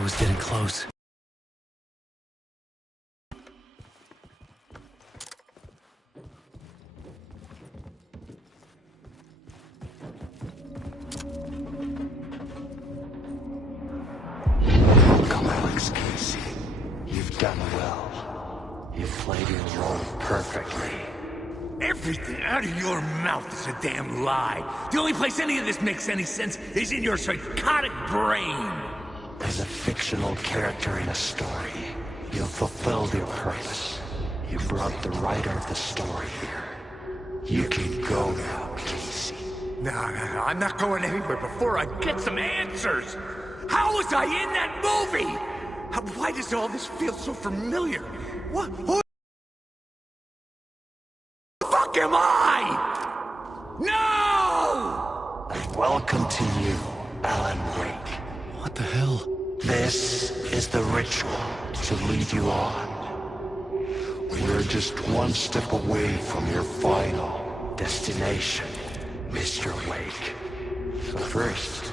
I was getting close. Welcome, Alex Casey. You've done well. You've played your role perfectly. Everything out of your mouth is a damn lie. The only place any of this makes any sense is in your psychotic brain. As a fictional character in a story, you've fulfilled your purpose. You brought the writer of the story here. You can go now, Casey. No, I'm not going anywhere before I get some answers. How was I in that movie? Why does all this feel so familiar? What? Who the fuck am I? No! And welcome to you, Alan Wake. What the hell? This is the ritual to lead you on. We're just one step away from your final destination, Mr. Wake. But first,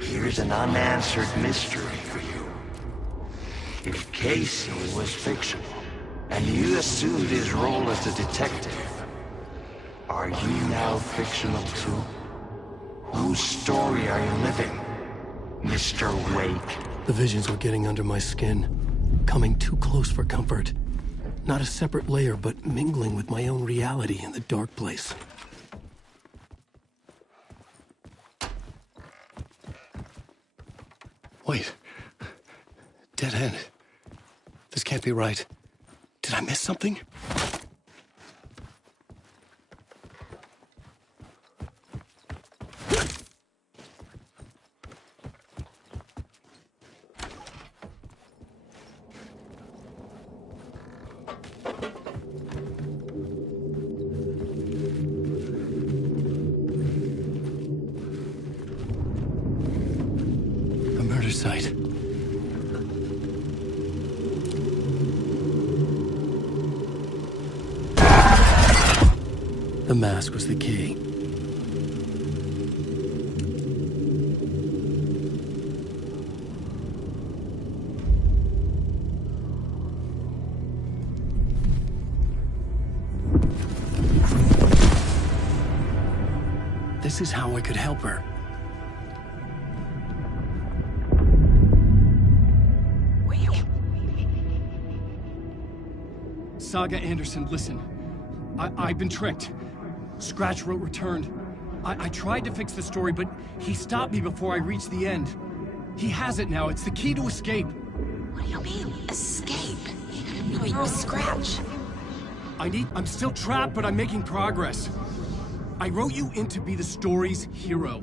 here's an unanswered mystery for you. If Casey was fictional, and you assumed his role as a detective, are you now fictional too? Whose story are you living, Mr. Wake? The visions were getting under my skin, coming too close for comfort. Not a separate layer, but mingling with my own reality in the dark place. Wait. Dead end. This can't be right. Did I miss something? A murder site. The mask was the key. This is how I could help her. Saga Anderson, listen. I've been tricked. Scratch wrote returned. I tried to fix the story, but he stopped me before I reached the end. He has it now. It's the key to escape. What do you mean, escape? No, you're a Scratch. I'm still trapped, but I'm making progress. I wrote you in to be the story's hero.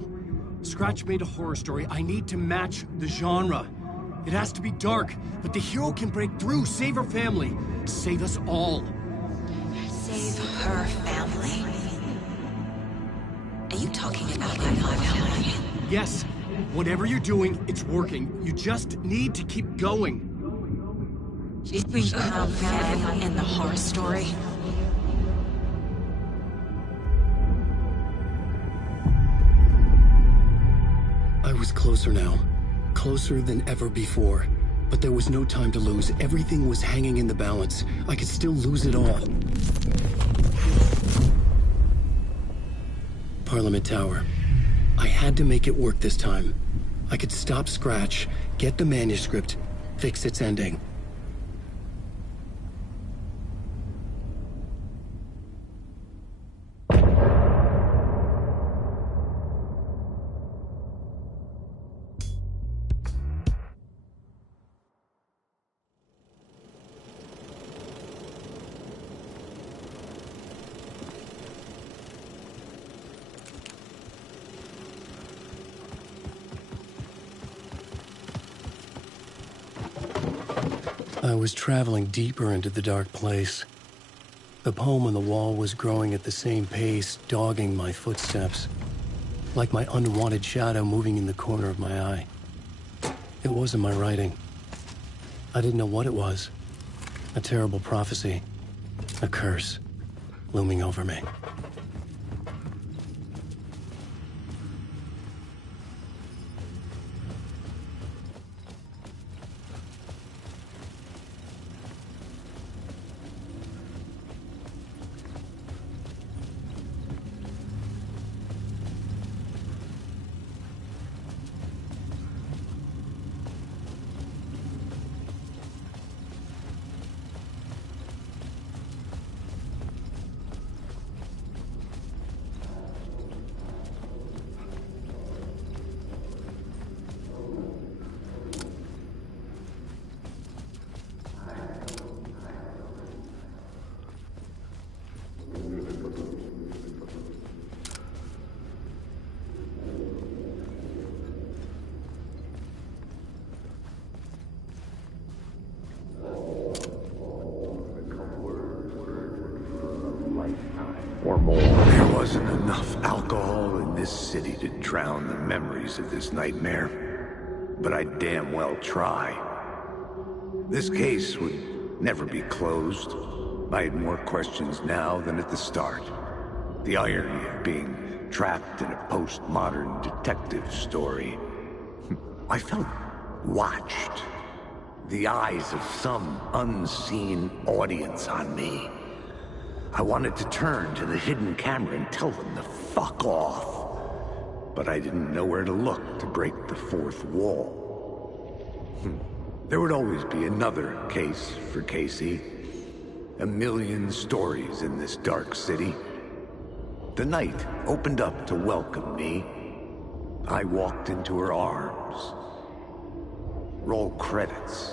Scratch made a horror story. I need to match the genre. It has to be dark, but the hero can break through, save her family, save us all. Save her family? Are you talking about my family? Yes. Whatever you're doing, it's working. You just need to keep going. She's become family in the horror story. I was closer now. Closer than ever before. But there was no time to lose. Everything was hanging in the balance. I could still lose it all. Parliament Tower. I had to make it work this time. I could stop Scratch, get the manuscript, fix its ending. I was traveling deeper into the dark place. The poem on the wall was growing at the same pace, dogging my footsteps, like my unwanted shadow moving in the corner of my eye. It wasn't my writing. I didn't know what it was. A terrible prophecy, a curse, looming over me. isn't enough alcohol in this city to drown the memories of this nightmare, but I damn well try. This case would never be closed. I had more questions now than at the start. The irony of being trapped in a postmodern detective story. I felt watched. The eyes of some unseen audience on me. I wanted to turn to the hidden camera and tell them to fuck off. But I didn't know where to look to break the fourth wall. There would always be another case for Casey. A million stories in this dark city. The night opened up to welcome me. I walked into her arms. Roll credits.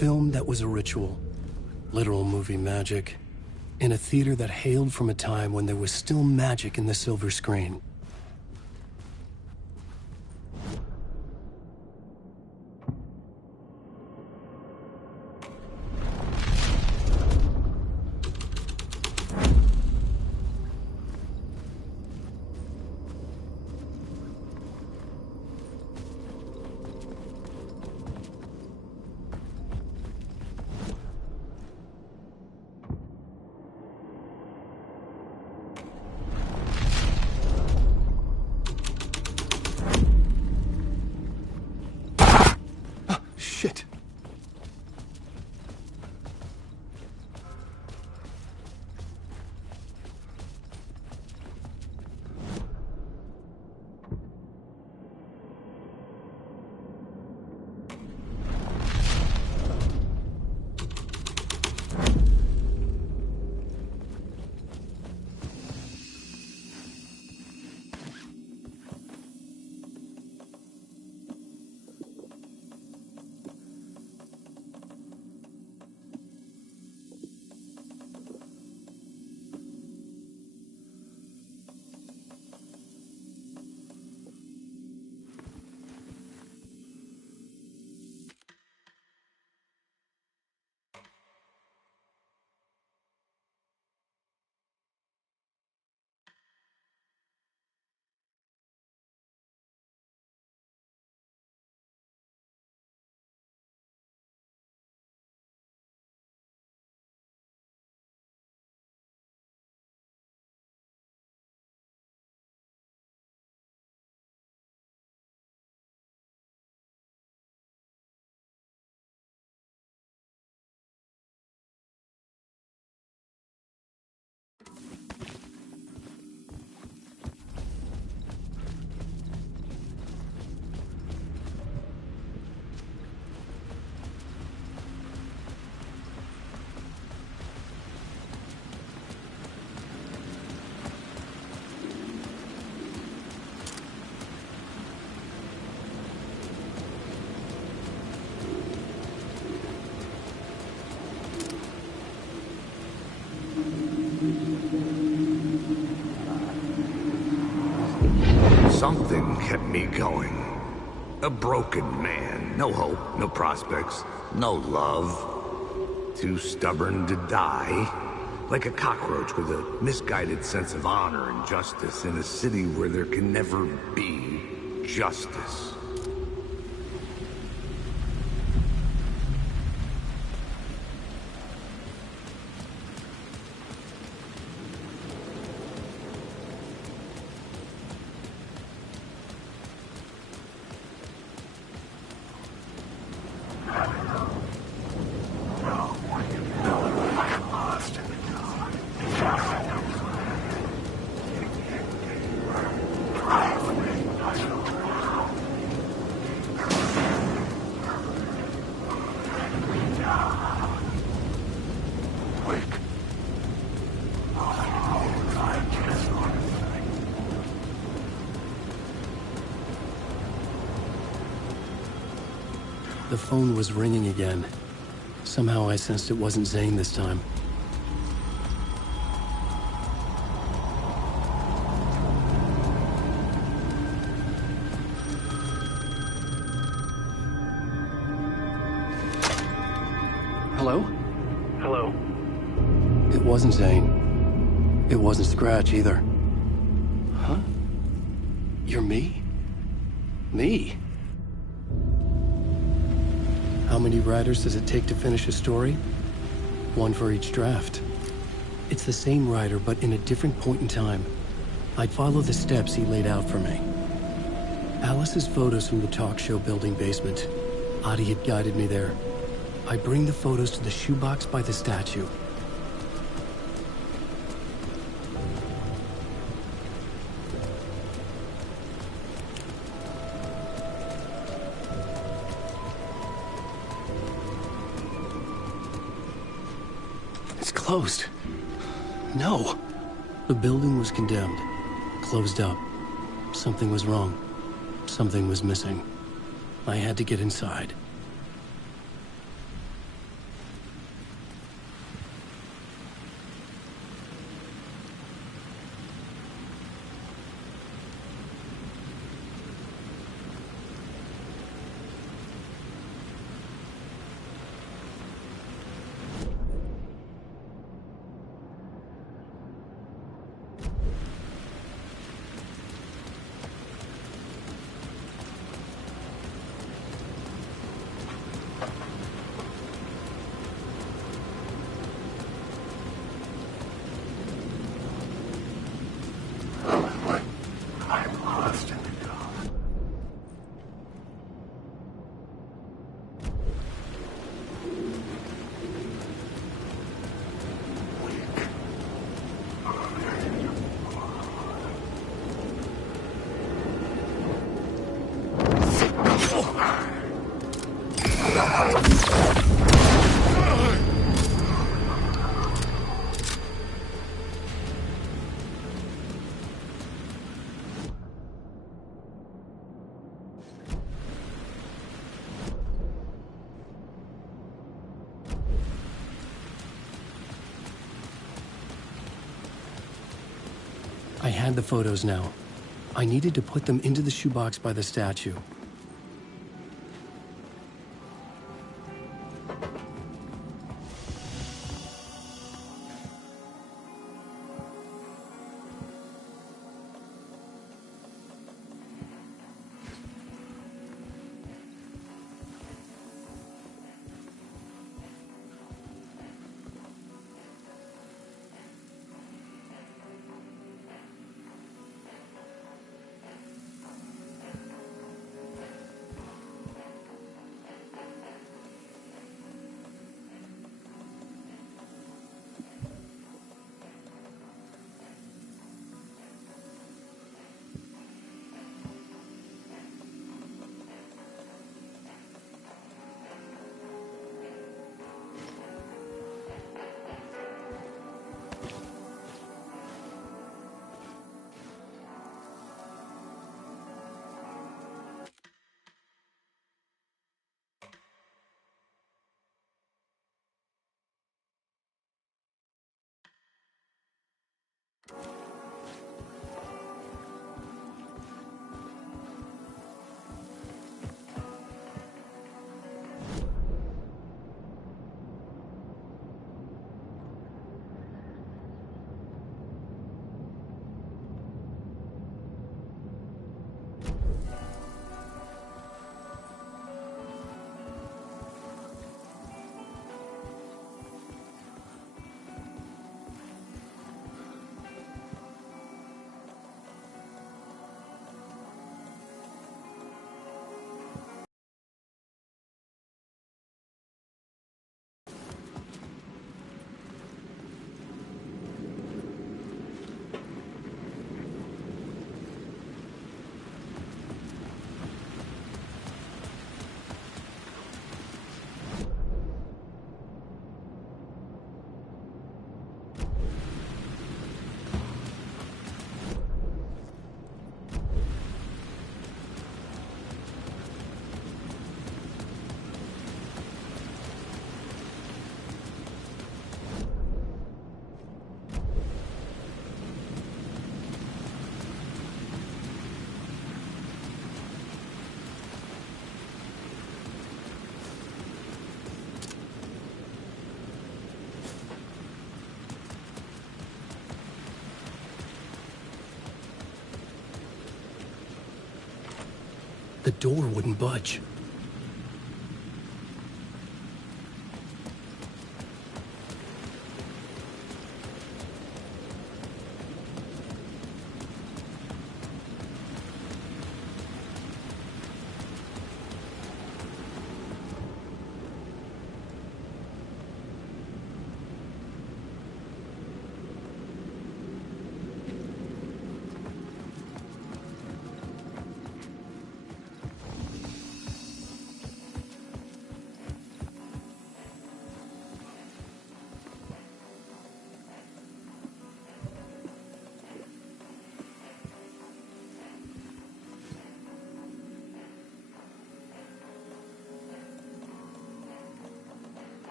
film that was a ritual. Literal movie magic. In a theater that hailed from a time when there was still magic in the silver screen. Shit. Something kept me going. A broken man. No hope, no prospects, no love. Too stubborn to die. Like a cockroach with a misguided sense of honor and justice in a city where there can never be justice. The phone was ringing again. Somehow I sensed it wasn't Zane this time. Hello? Hello. It wasn't Zane. It wasn't Scratch either. Huh? You're me? Me? How many writers does it take to finish a story? One for each draft. It's the same writer, but in a different point in time. I'd follow the steps he laid out for me. Alice's photos from the talk show building basement. Adi had guided me there. I bring the photos to the shoebox by the statue. It's closed. No. The building was condemned. Closed up. Something was wrong. Something was missing. I had to get inside. I'm lost in the dark. I had the photos now. I needed to put them into the shoebox by the statue. The door wouldn't budge.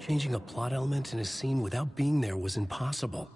Changing a plot element in a scene without being there was impossible.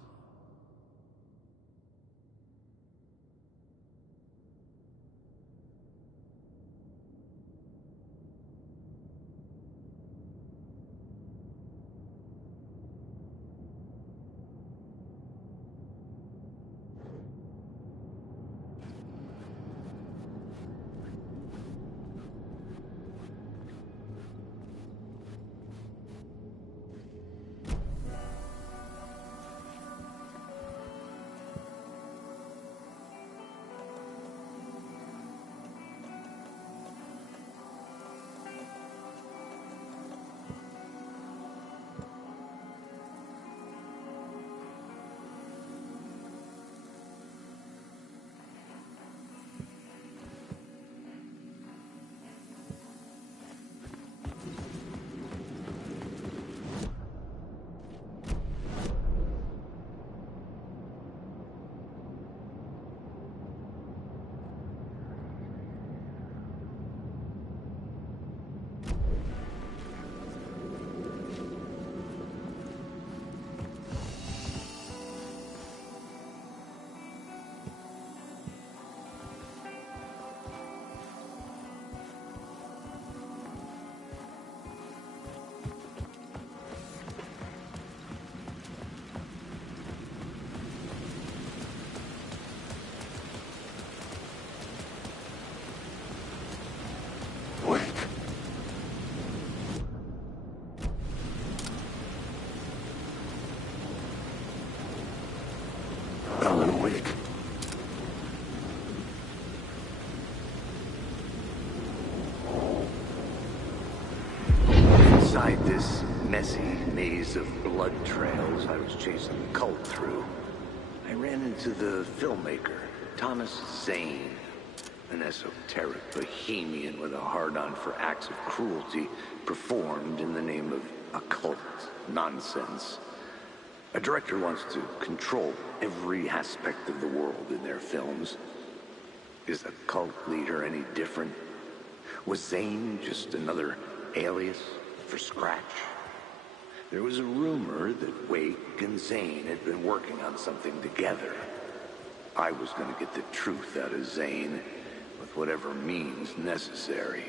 Alan Wake. Inside this messy maze of blood trails I was chasing the cult through, I ran into the filmmaker, Thomas Zane, an esoteric bohemian with a hard-on for acts of cruelty performed in the name of occult nonsense. A director wants to control every aspect of the world in their films. Is the cult leader any different? Was Zane just another alias for Scratch? There was a rumor that Wake and Zane had been working on something together. I was going to get the truth out of Zane with whatever means necessary.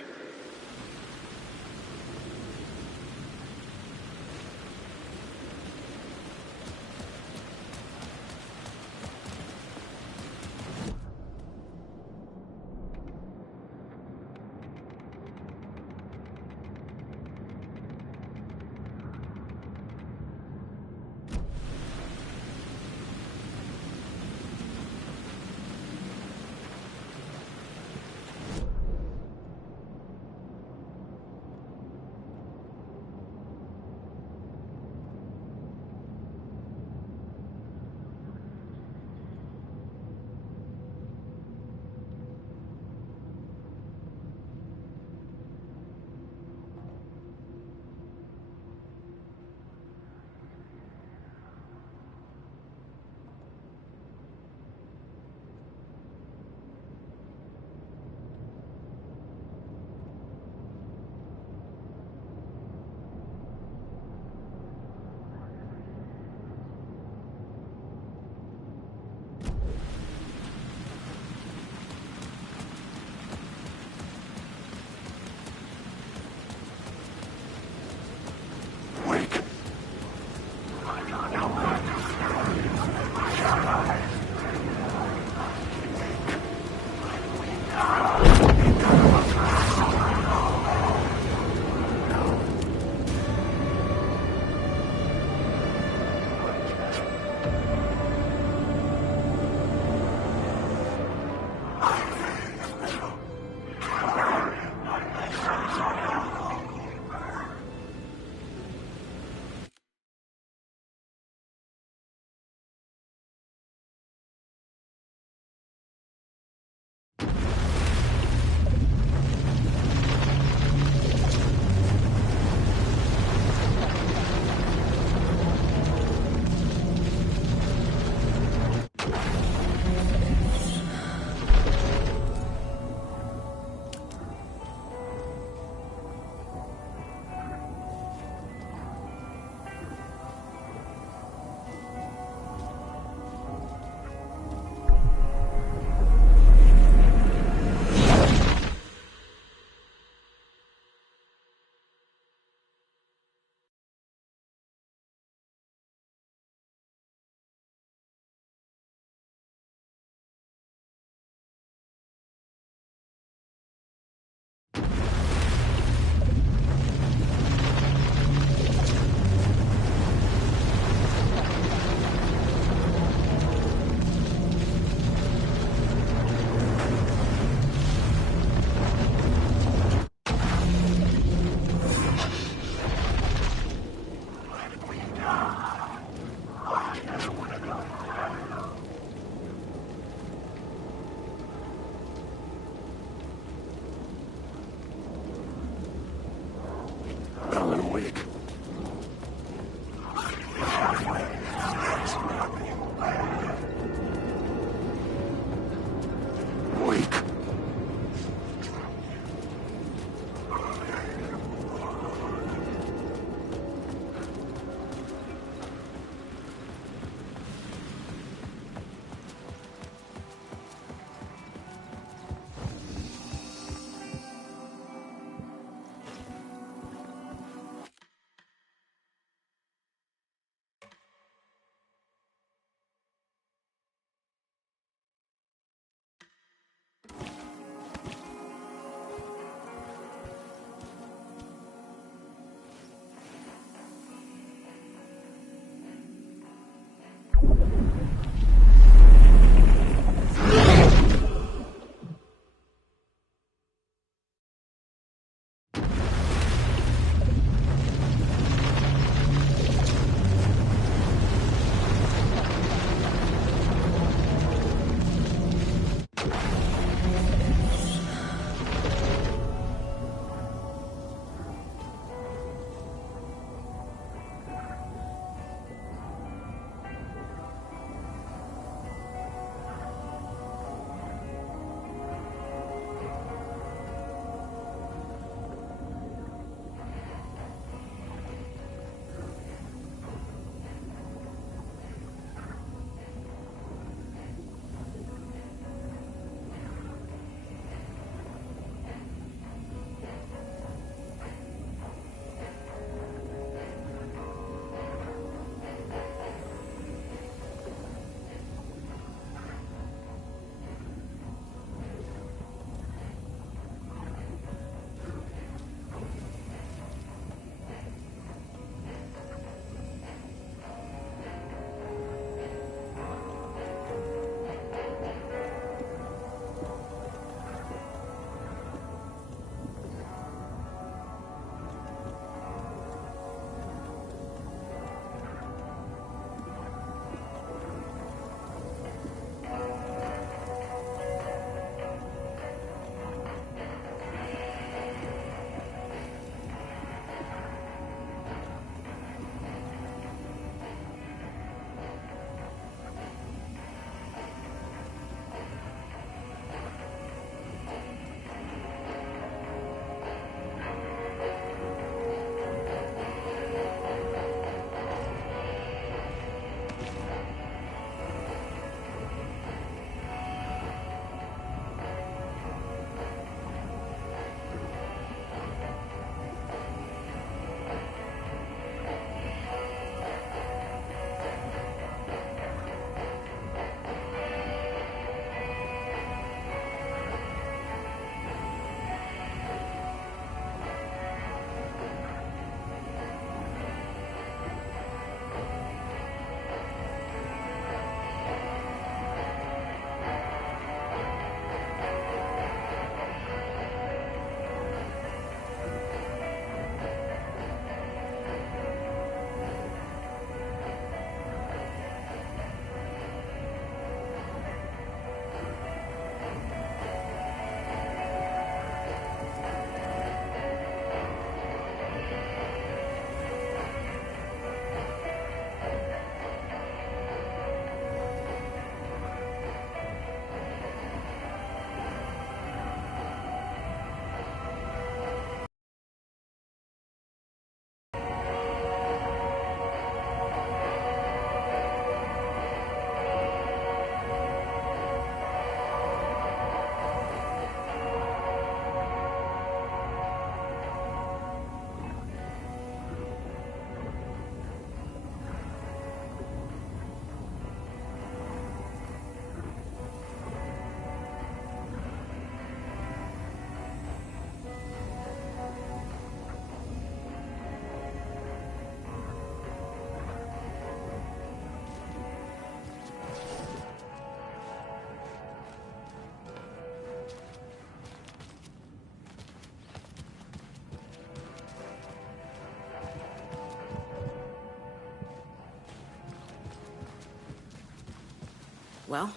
Well,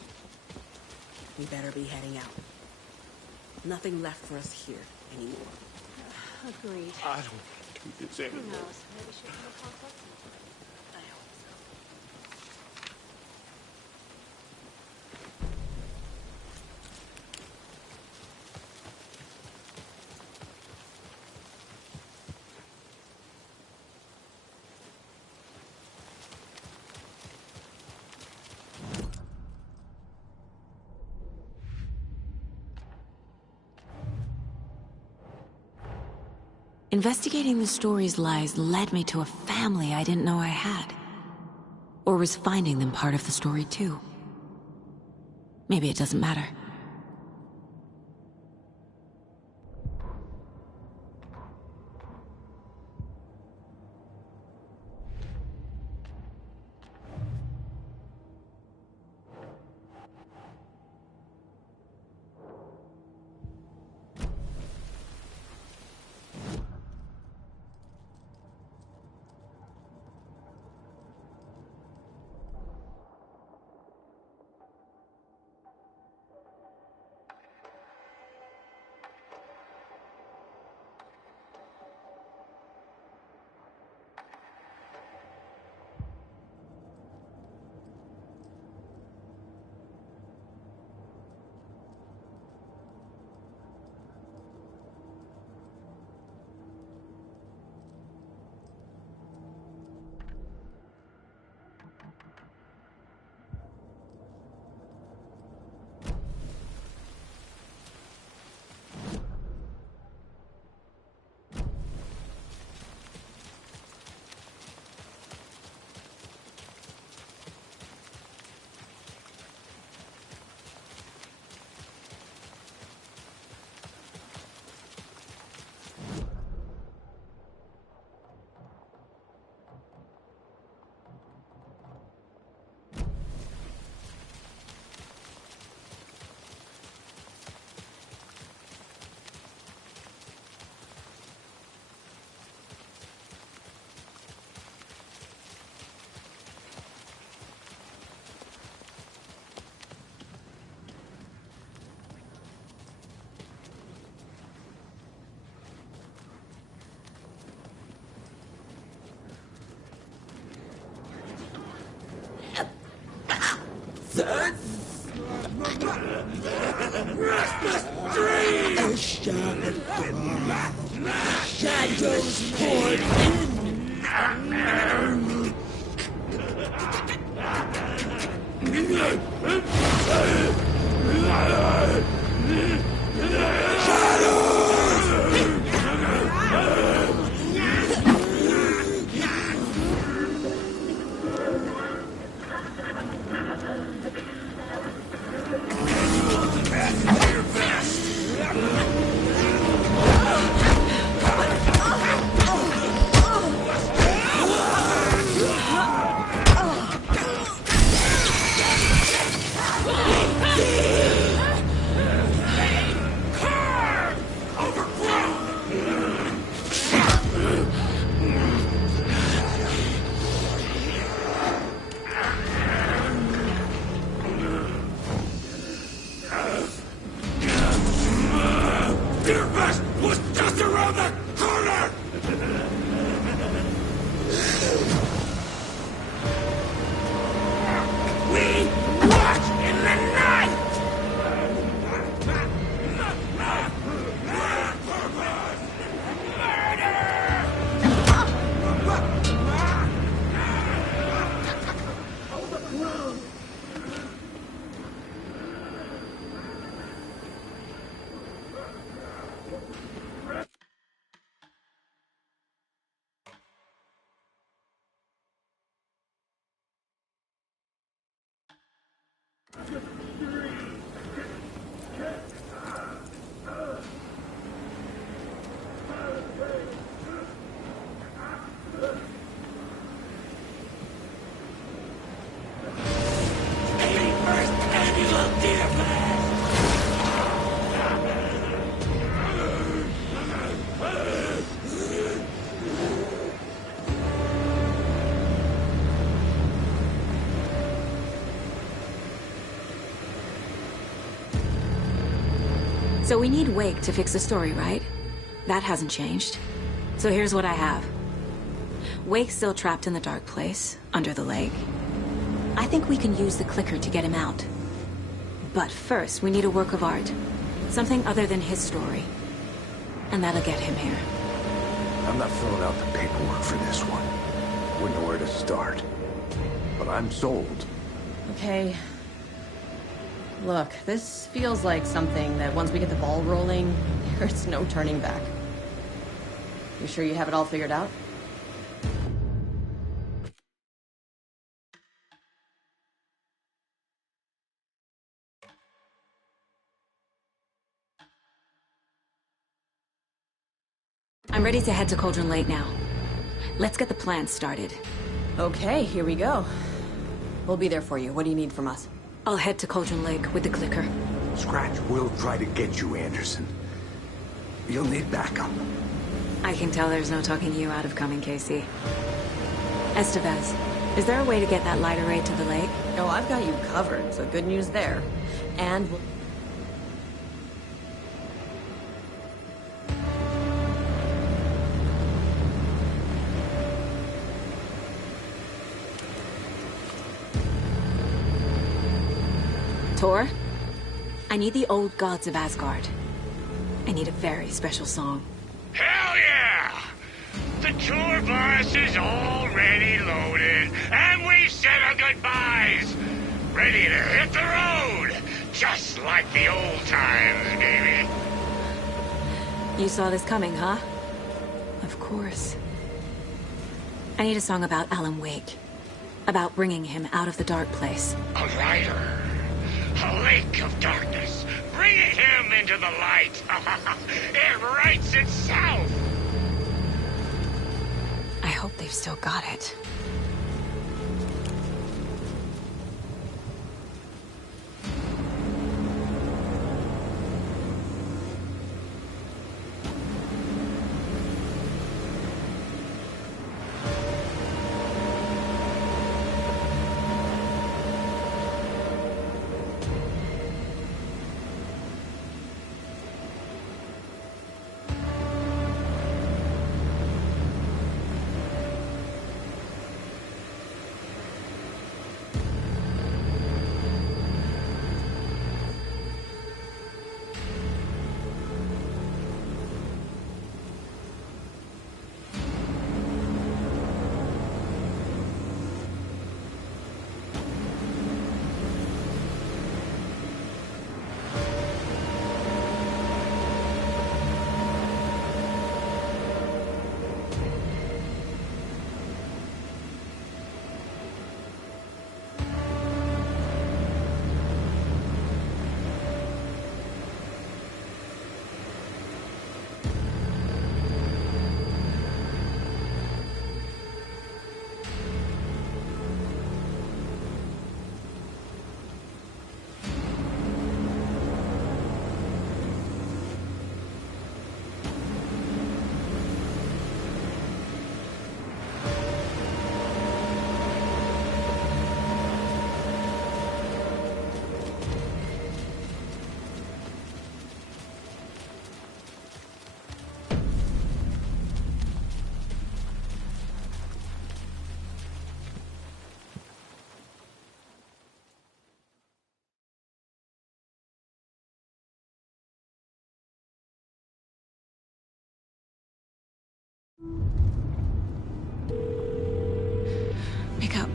we better be heading out. Nothing left for us here anymore. Agreed. I don't want to do this anymore. Who knows? Maybe she'll come across us. I hope so. Investigating the story's lies led me to a family I didn't know I had. Or was finding them part of the story too. Maybe it doesn't matter. Shadows poured So we need Wake to fix the story, right? That hasn't changed. So here's what I have. Wake's still trapped in the dark place, under the lake. I think we can use the clicker to get him out. But first, we need a work of art. Something other than his story. And that'll get him here. I'm not filling out the paperwork for this one. Wouldn't know where to start. But I'm sold. Okay. Look, this feels like something that once we get the ball rolling, there's no turning back. You sure you have it all figured out? I'm ready to head to Cauldron Lake now. Let's get the plan started. Okay, here we go. We'll be there for you. What do you need from us? I'll head to Cauldron Lake with the clicker. Scratch will try to get you, Anderson. You'll need backup. I can tell there's no talking you out of coming, Casey. Estevez, is there a way to get that light array to the lake? Oh, I've got you covered, so good news there. And we'll... Tor, I need the old gods of Asgard. I need a very special song. Hell yeah! The tour bus is already loaded, and we've said our goodbyes. Ready to hit the road, just like the old times, baby. You saw this coming, huh? Of course. I need a song about Alan Wake. About bringing him out of the dark place. A rider. A lake of darkness. Bringing him into the light. It writes itself. I hope they've still got it.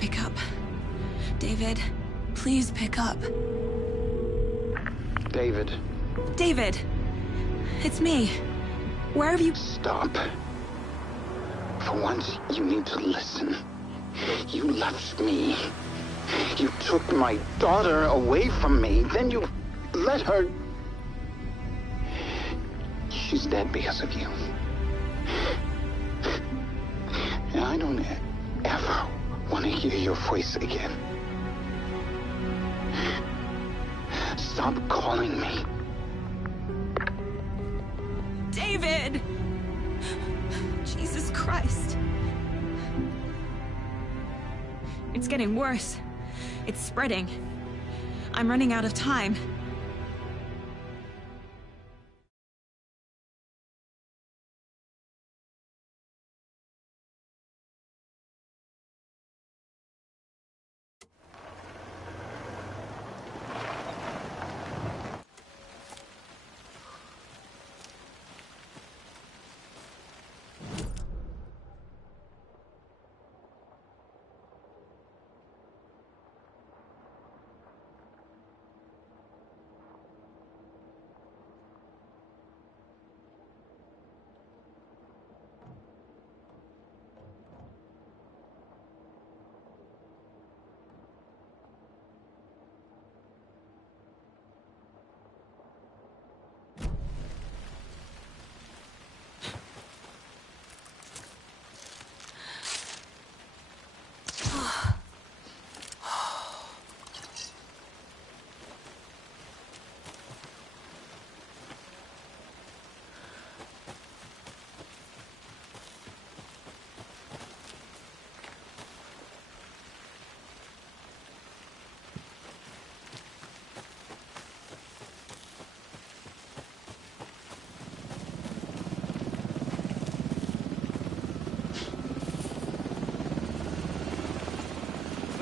Pick up. David, please pick up. David. David! It's me. Where have you... Stop. For once, you need to listen. You left me. You took my daughter away from me. Then you let her... She's dead because of you. And I don't ever want to hear your voice again. Stop calling me. David! Jesus Christ. It's getting worse. It's spreading. I'm running out of time.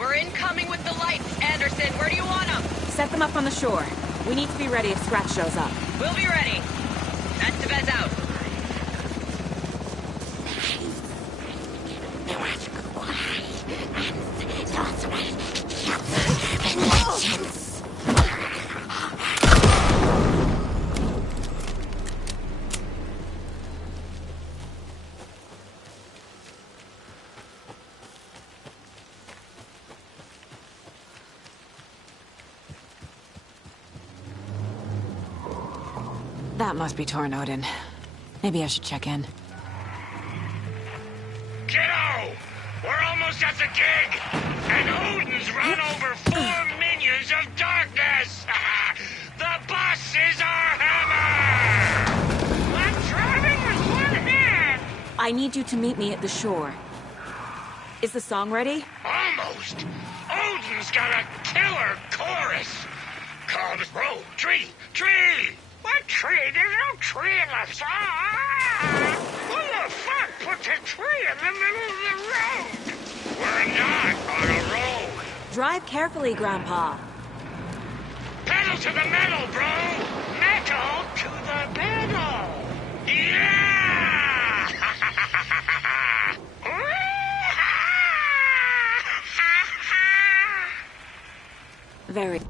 We're incoming with the lights, Anderson. Where do you want them? Set them up on the shore. We need to be ready if Scratch shows up. We'll be ready. Estevez out. That must be Torn Odin. Maybe I should check in. Kiddo! We're almost at the gig! And Odin's run over 4 minions of darkness! The bus is our hammer! I'm driving with one hand! I need you to meet me at the shore. Is the song ready? Almost! Odin's got a killer chorus! Called Road Tree! Tree! What tree? There's no tree in the song! Who the fuck put the tree in the middle of the road? We're not on a road! Drive carefully, Grandpa. Pedal to the metal, bro! Metal to the pedal! Yeah! Very.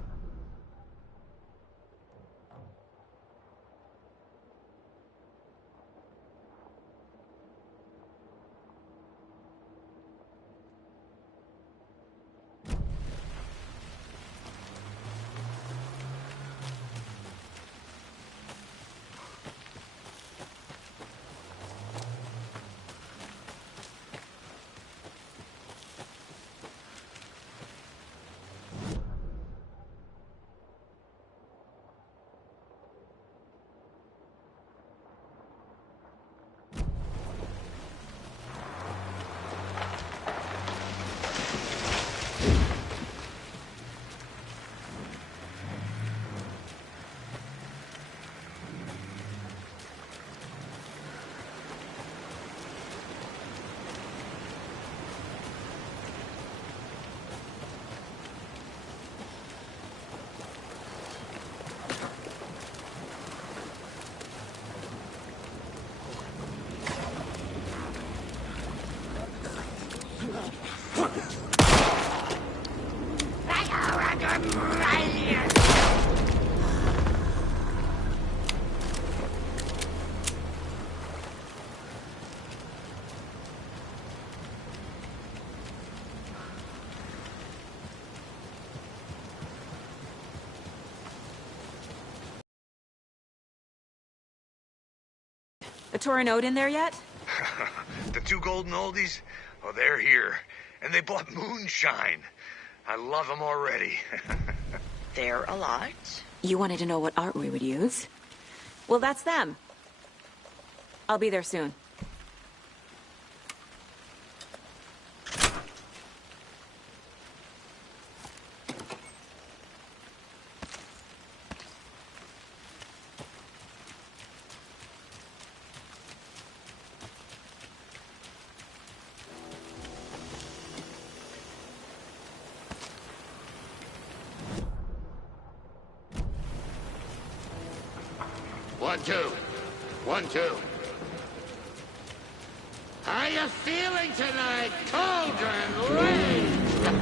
The Torn Odin there yet? The 2 golden oldies? Oh, they're here. And they bought moonshine. I love them already. They're a lot. You wanted to know what art we would use? Well, that's them. I'll be there soon. One, two. 1, 2. How you feeling tonight, Cauldron Rage? Been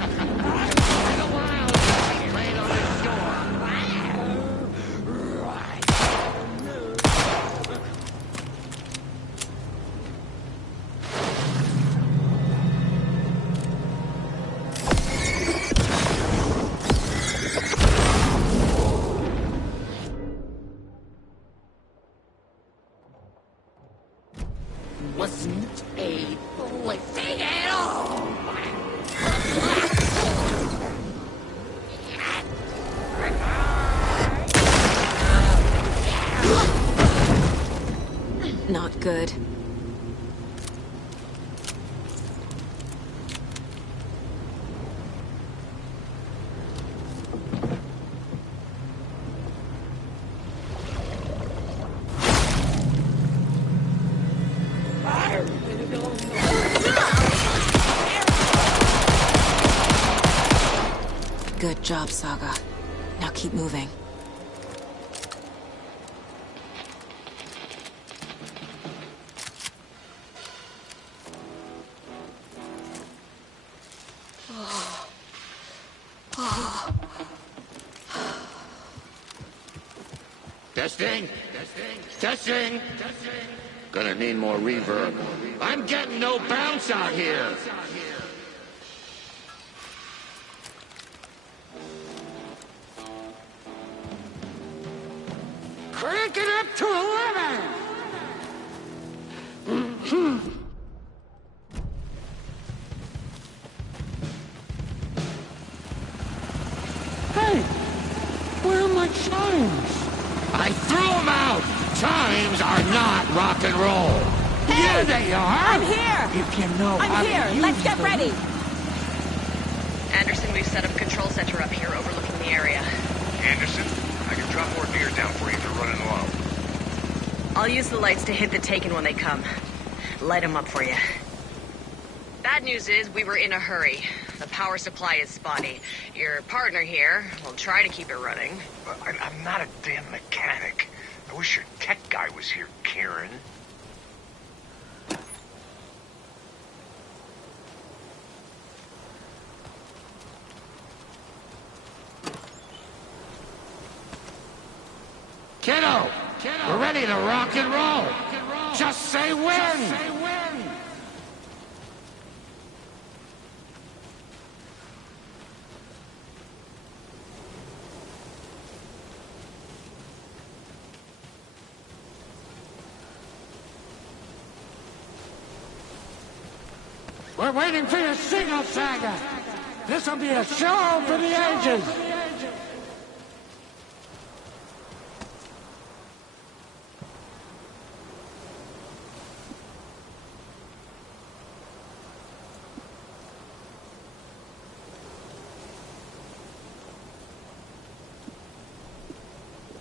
a while since we played on the shore. Wasn't a blessing. Good job, Saga. Now keep moving. Testing? Testing? Gonna need more reverb. I'm getting no bounce out here. Crank it up to 11! Hey! Where are my chimes? I threw them out! Chimes are not rock and roll! Hey! Yeah, they are! I'm here! If you know how I'm to here! use Let's get them. ready! Anderson, we've set up a control center up here overlooking the area. Anderson, I can drop more gear down for you if you're running low. I'll use the lights to hit the Taken when they come. Light them up for you. Bad news is we were in a hurry. The power supply is spotty. Your partner here will try to keep it running. I'm not a damn mechanic. I wish your tech guy was here, Karen. Kiddo, we're ready to rock and roll. Just say when. We're waiting for your signal, Saga. This'll be a show for the ages.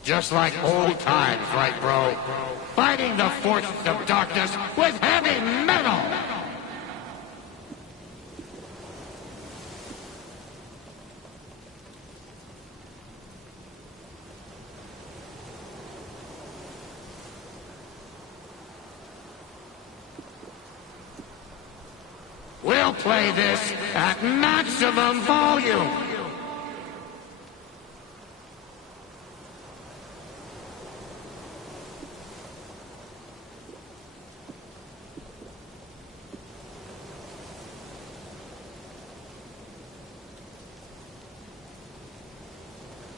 Just like old times, right, bro? Fighting the forces of darkness with heavy metal! We'll play this at maximum volume!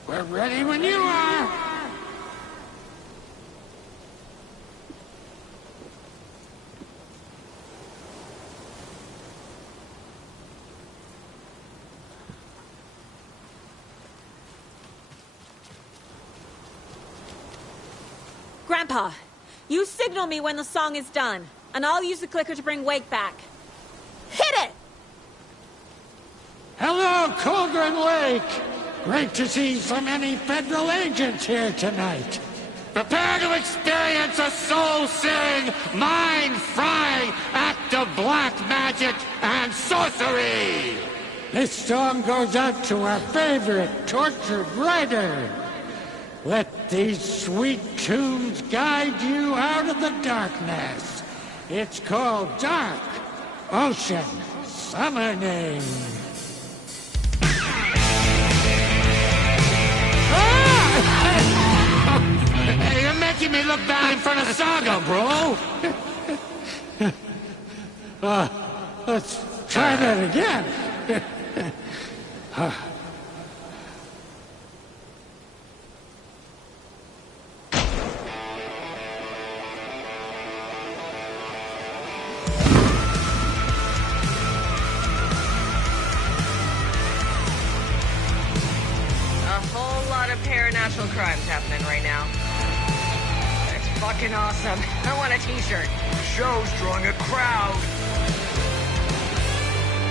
We're ready when you are. Grandpa, you signal me when the song is done, and I'll use the clicker to bring Wake back. Hit it! Hello, Colgren Lake. Great to see so many federal agents here tonight. Prepare to experience a soul-searing, mind-frying act of black magic and sorcery! This song goes out to our favorite tortured writer. Let these sweet tunes guide you out of the darkness. It's called Dark Ocean Summoning. Hey, you're making me look bad in front of Saga, bro! Let's try that again. Paranatural crimes happening right now. It's fucking awesome. I want a t-shirt. The show's drawing a crowd.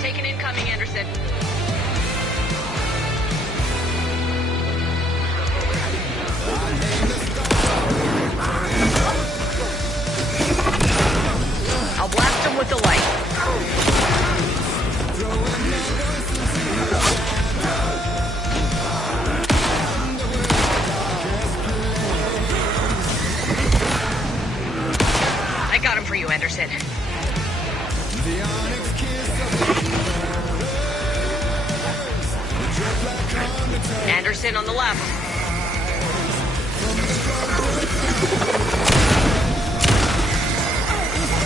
Taking incoming, Anderson. I'll blast him with the light. on the left.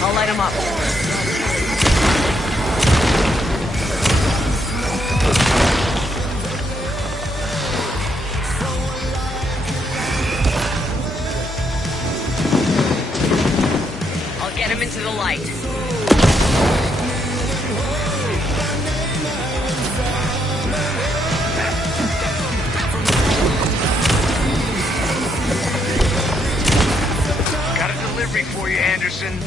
I'll light him up. I'll get him into the light. Got a delivery for you, Anderson.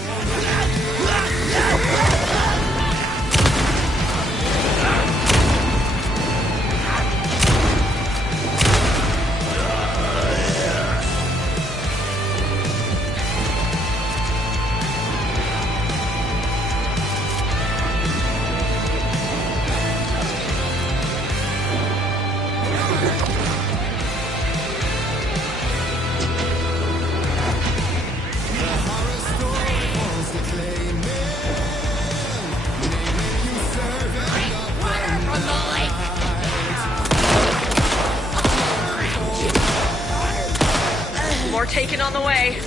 More taken on the way.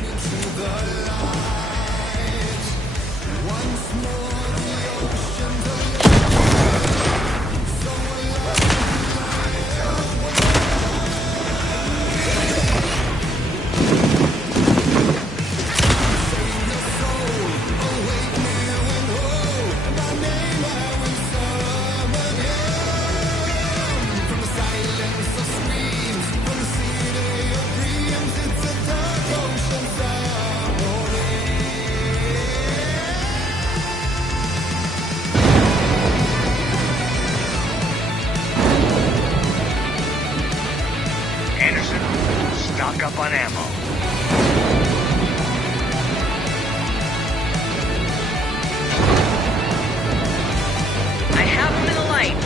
Anderson, stock up on ammo. I have him in the light.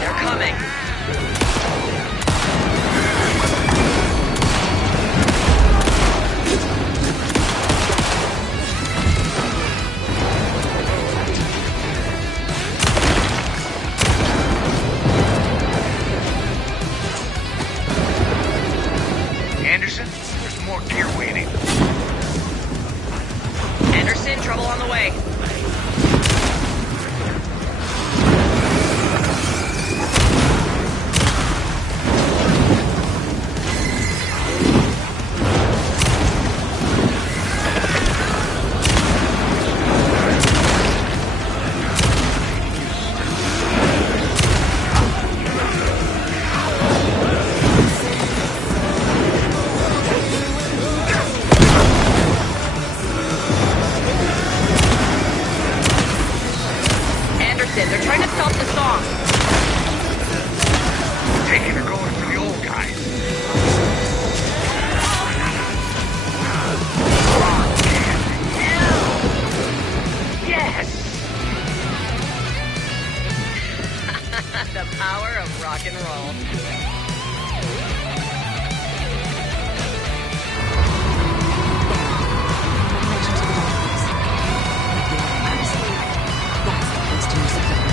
They're coming. Anderson, there's more gear waiting. Anderson, trouble on the way. Anderson, they're trying to stop the song. Taking or going for the old guys. Yes! The power of rock and roll. That's the place to use the clicker.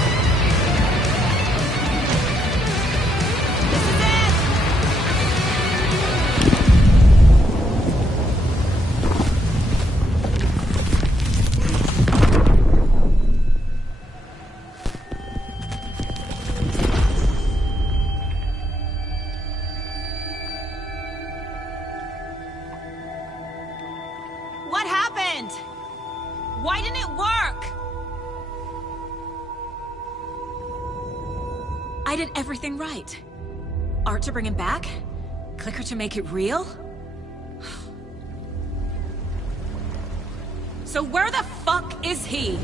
What happened? Why didn't it work? I did everything right. Art to bring him back? Clicker to make it real? So where the fuck is he?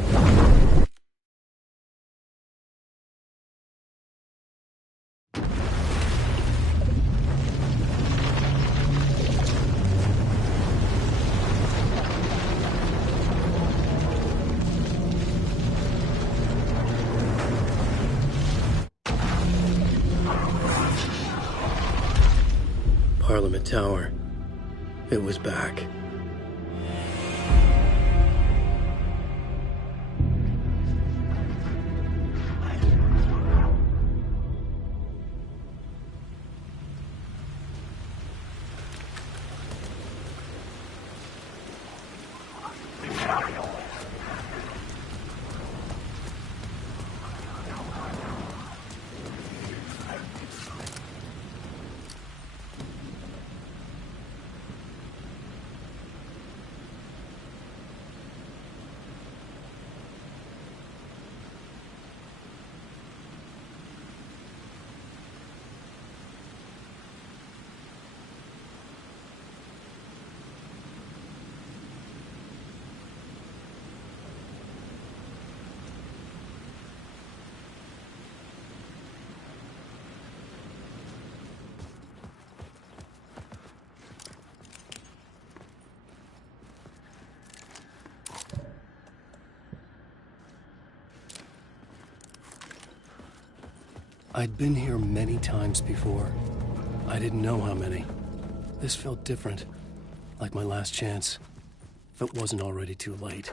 Parliament Tower. It was back. I'd been here many times before. I didn't know how many. This felt different, like my last chance, if it wasn't already too late.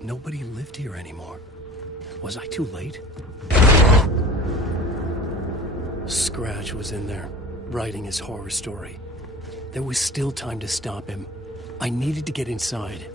Nobody lived here anymore. Was I too late? Scratch was in there, writing his horror story. There was still time to stop him. I needed to get inside.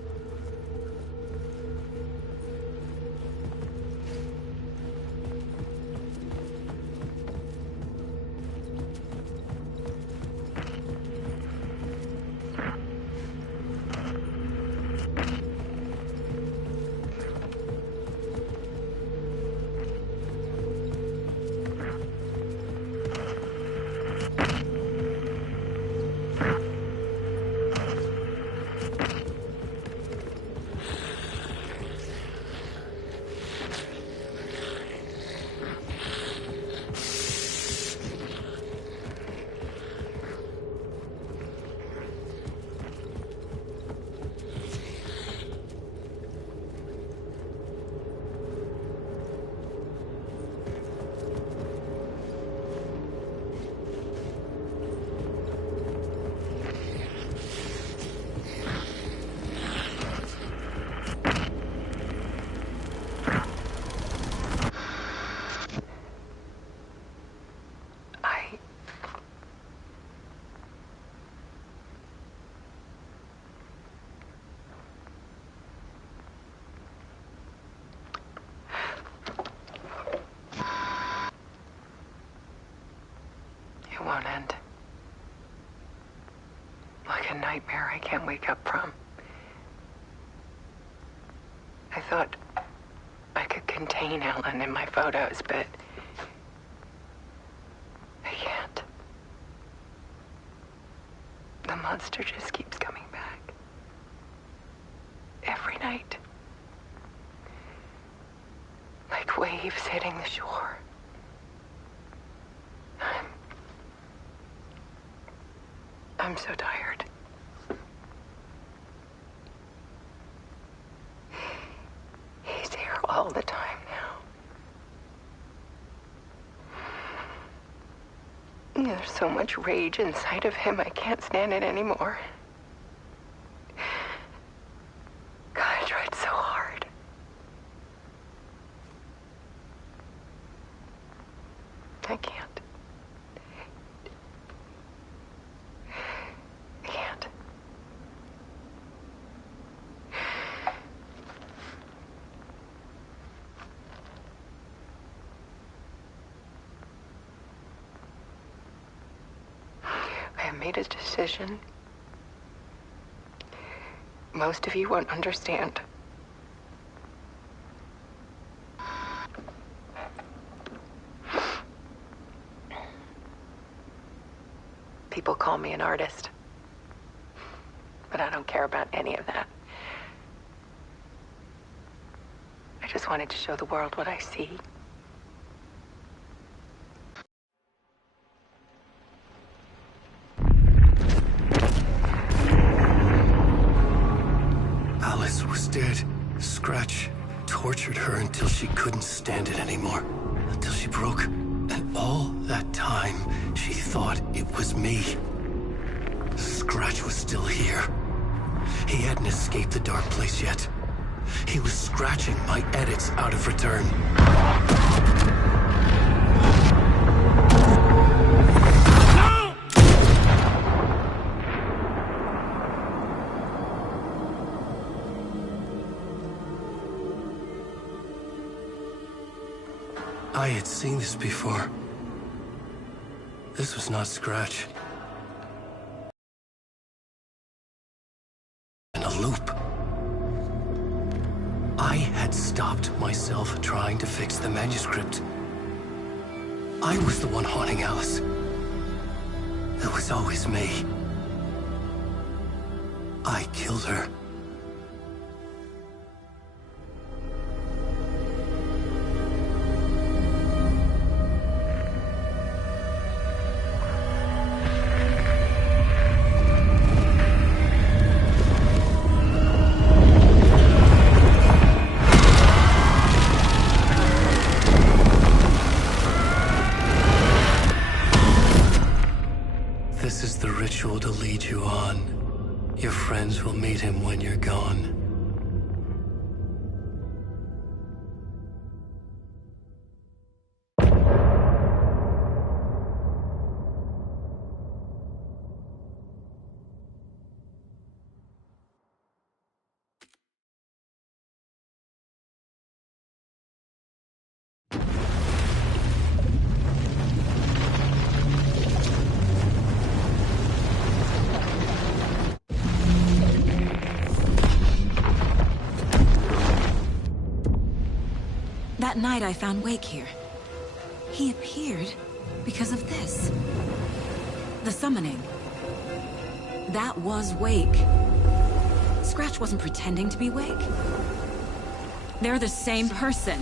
It won't end. Like a nightmare I can't wake up from. I thought I could contain Ellen in my photos, but I can't. The monster just keeps coming back. Every night. Like waves hitting the shore. I'm so tired. He's here all the time now. There's so much rage inside of him, I can't stand it anymore. God, I tried so hard. made a decision most of you won't understand. People call me an artist, but I don't care about any of that. I just wanted to show the world what I see. Alice was dead. Scratch tortured her until she couldn't stand it anymore. Until she broke. And all that time, she thought it was me. Scratch was still here. He hadn't escaped the dark place yet. He was scratching my edits out of return. No! I had seen this before. This was not Scratch. In a loop. I had stopped myself trying to fix the manuscript. I was the one haunting Alice. It was always me. I killed her. This is the ritual to lead you on. Your friends will meet him when you're gone. That night I found Wake here. He appeared because of this. The summoning. That was Wake. Scratch wasn't pretending to be Wake. They're the same person.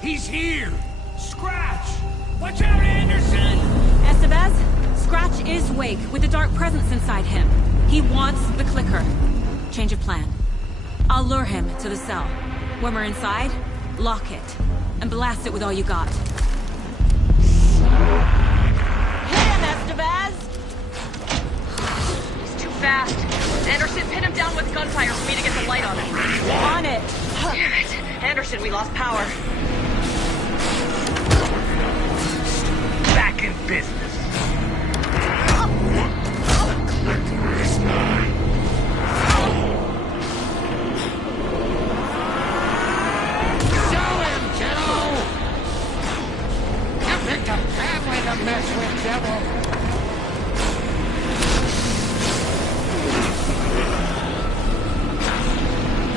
He's here! Scratch! Watch out, Anderson! Estevez, Scratch is Wake with a dark presence inside him. He wants the clicker. Change of plan. I'll lure him to the cell. When we're inside, lock it. And blast it with all you got. Hit him, Estevez! He's too fast. Anderson, pin him down with gunfire for me to get the light on him. On it! Damn it. Anderson, we lost power. Back in business. Family to mess with, devil!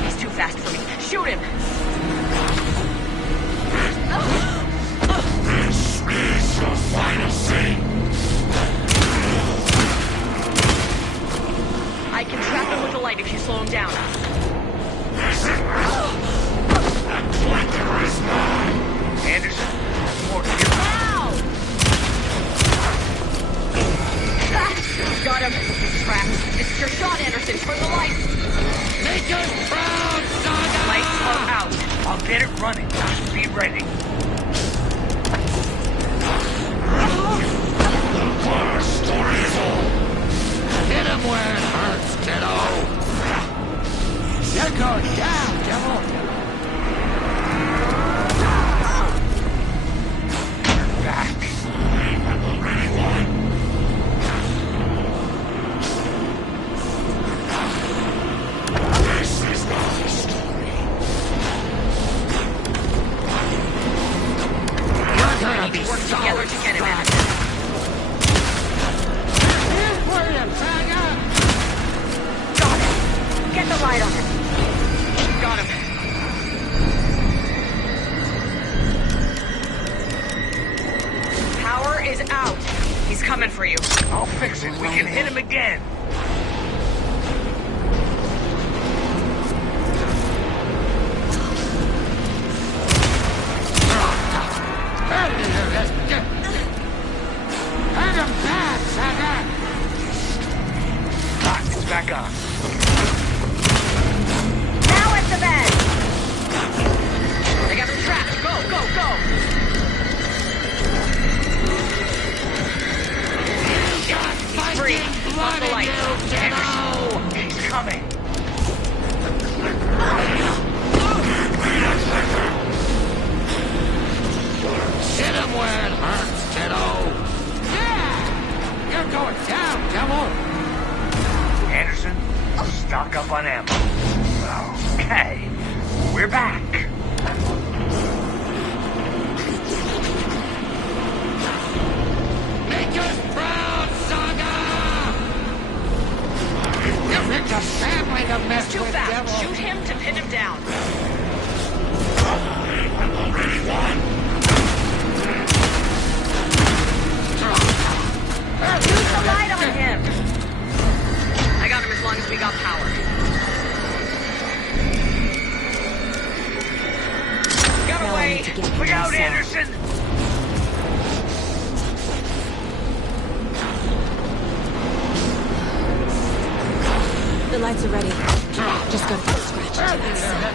He's too fast for me. Shoot him! This is your final scene! I can trap him with the light if you slow him down. The clicker is mine! Anderson, more here. Got him. He's trapped. This is your shot, Anderson. Turn the lights. Make us proud, Saga! Lights are out. I'll get it running. Just be ready. The horror story is old. Hit him where it hurts, kiddo! You're going down, devil! You're back. This is the story. We're gonna be Work together to get him, Anderson. Here's where you Get the light on him. Got him. Power is out. He's coming for you. I'll fix it. We can hit him again. It's back on. Now at the bed. They got him trapped. Go, go, go. He's free. Off the light. Anderson, he's coming. Hit him where it hurts, kiddo! Yeah! You're going down, devil! Anderson, stock up on ammo. Okay, we're back. Make us proud, Saga! You picked a family to mess He's too with, fast. devil! Shoot him to pin him down. I'm already one! Use the light on him! I got him as long as we got power. Got away! Look out, Anderson! The lights are ready. Just gotta get Scratch into that cell.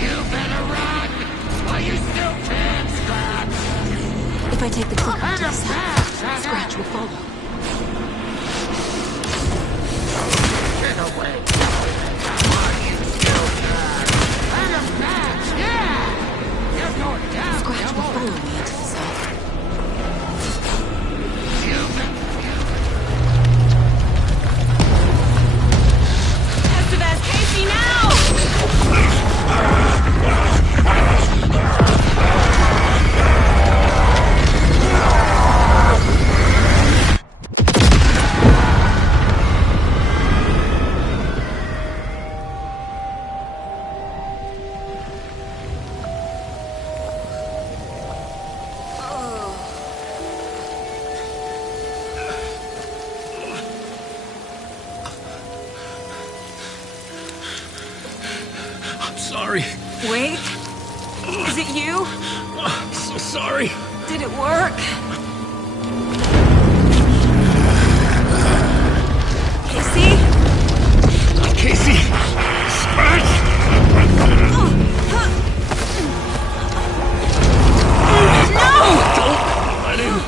You better run! While you still can, Scratch! If I take the clicker to the cell, Scratch will follow. Get away! While you still can! Hang him back! Yeah! You're going down, Scratch will devil! follow me into the cell. Estevez, Casey, now! Sorry. Wait. Is it you? I'm so sorry. Did it work? Casey? Casey! Scratch! No! Don't let him.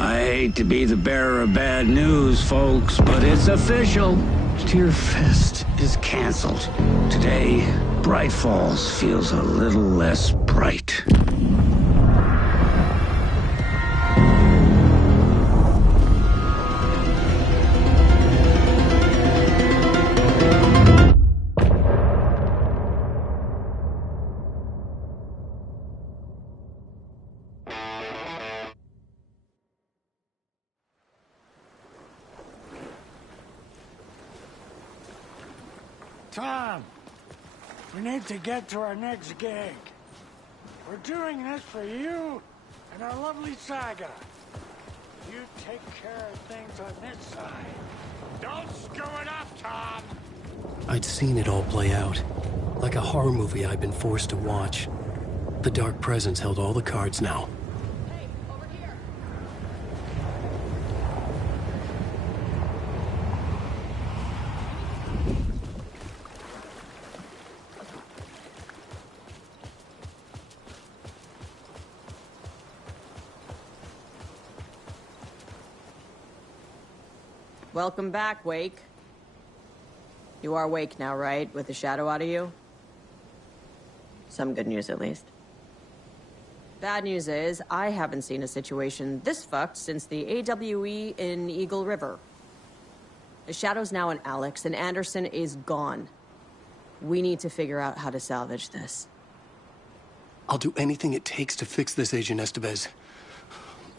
I hate to be the bearer of bad news, folks, but it's official. Tear Fest is canceled. Today, Bright Falls feels a little less bright. Tom, we need to get to our next gig. We're doing this for you and our lovely Saga. You take care of things on this side. Don't screw it up, Tom! I'd seen it all play out. Like a horror movie I'd been forced to watch. The Dark Presence held all the cards now. Hey, over here. Welcome back, Wake. You are Wake now, right? With the shadow out of you? Some good news, at least. Bad news is, I haven't seen a situation this fucked since the AWE in Eagle River. The Shadow's now in Alex, and Anderson is gone. We need to figure out how to salvage this. I'll do anything it takes to fix this, Agent Estevez.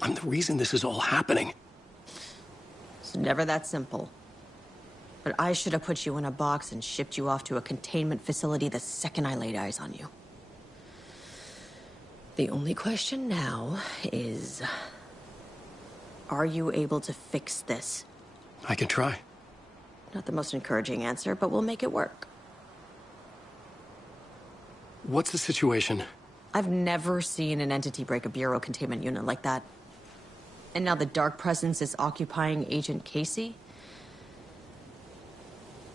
I'm the reason this is all happening. It's never that simple. But I should have put you in a box and shipped you off to a containment facility the second I laid eyes on you. The only question now is... are you able to fix this? I can try. Not the most encouraging answer, but we'll make it work. What's the situation? I've never seen an entity break a Bureau containment unit like that. And now the Dark Presence is occupying Agent Casey?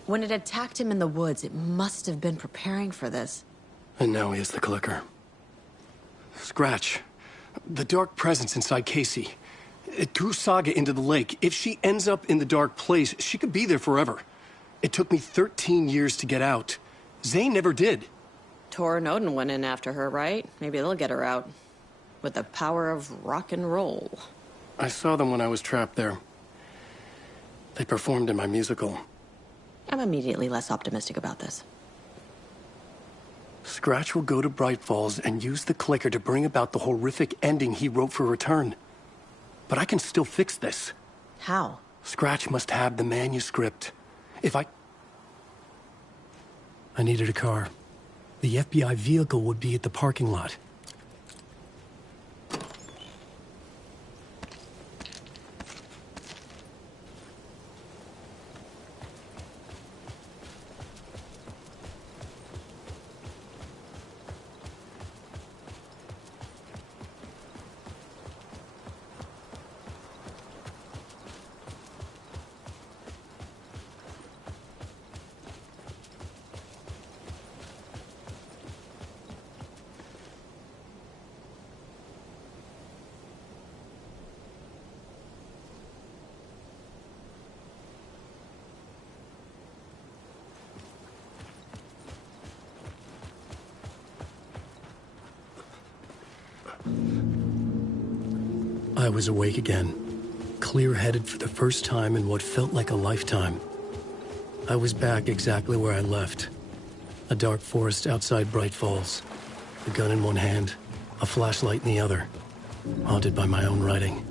When it attacked him in the woods, it must have been preparing for this. And now he has the clicker. Scratch. The Dark Presence inside Casey. It threw Saga into the lake. If she ends up in the Dark Place, she could be there forever. It took me 13 years to get out. Zane never did. Tor and Odin went in after her, right? Maybe they'll get her out. With the power of rock and roll. I saw them when I was trapped there. They performed in my musical. I'm immediately less optimistic about this. Scratch will go to Bright Falls and use the clicker to bring about the horrific ending he wrote for Return. But I can still fix this. How? Scratch must have the manuscript. If I needed a car. The FBI vehicle would be at the parking lot. I was awake again, clear-headed for the first time in what felt like a lifetime. I was back exactly where I left. A dark forest outside Bright Falls. A gun in one hand, a flashlight in the other. Haunted by my own writing.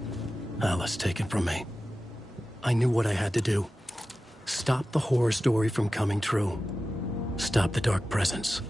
Alice taken from me. I knew what I had to do. Stop the horror story from coming true. Stop the Dark Presence.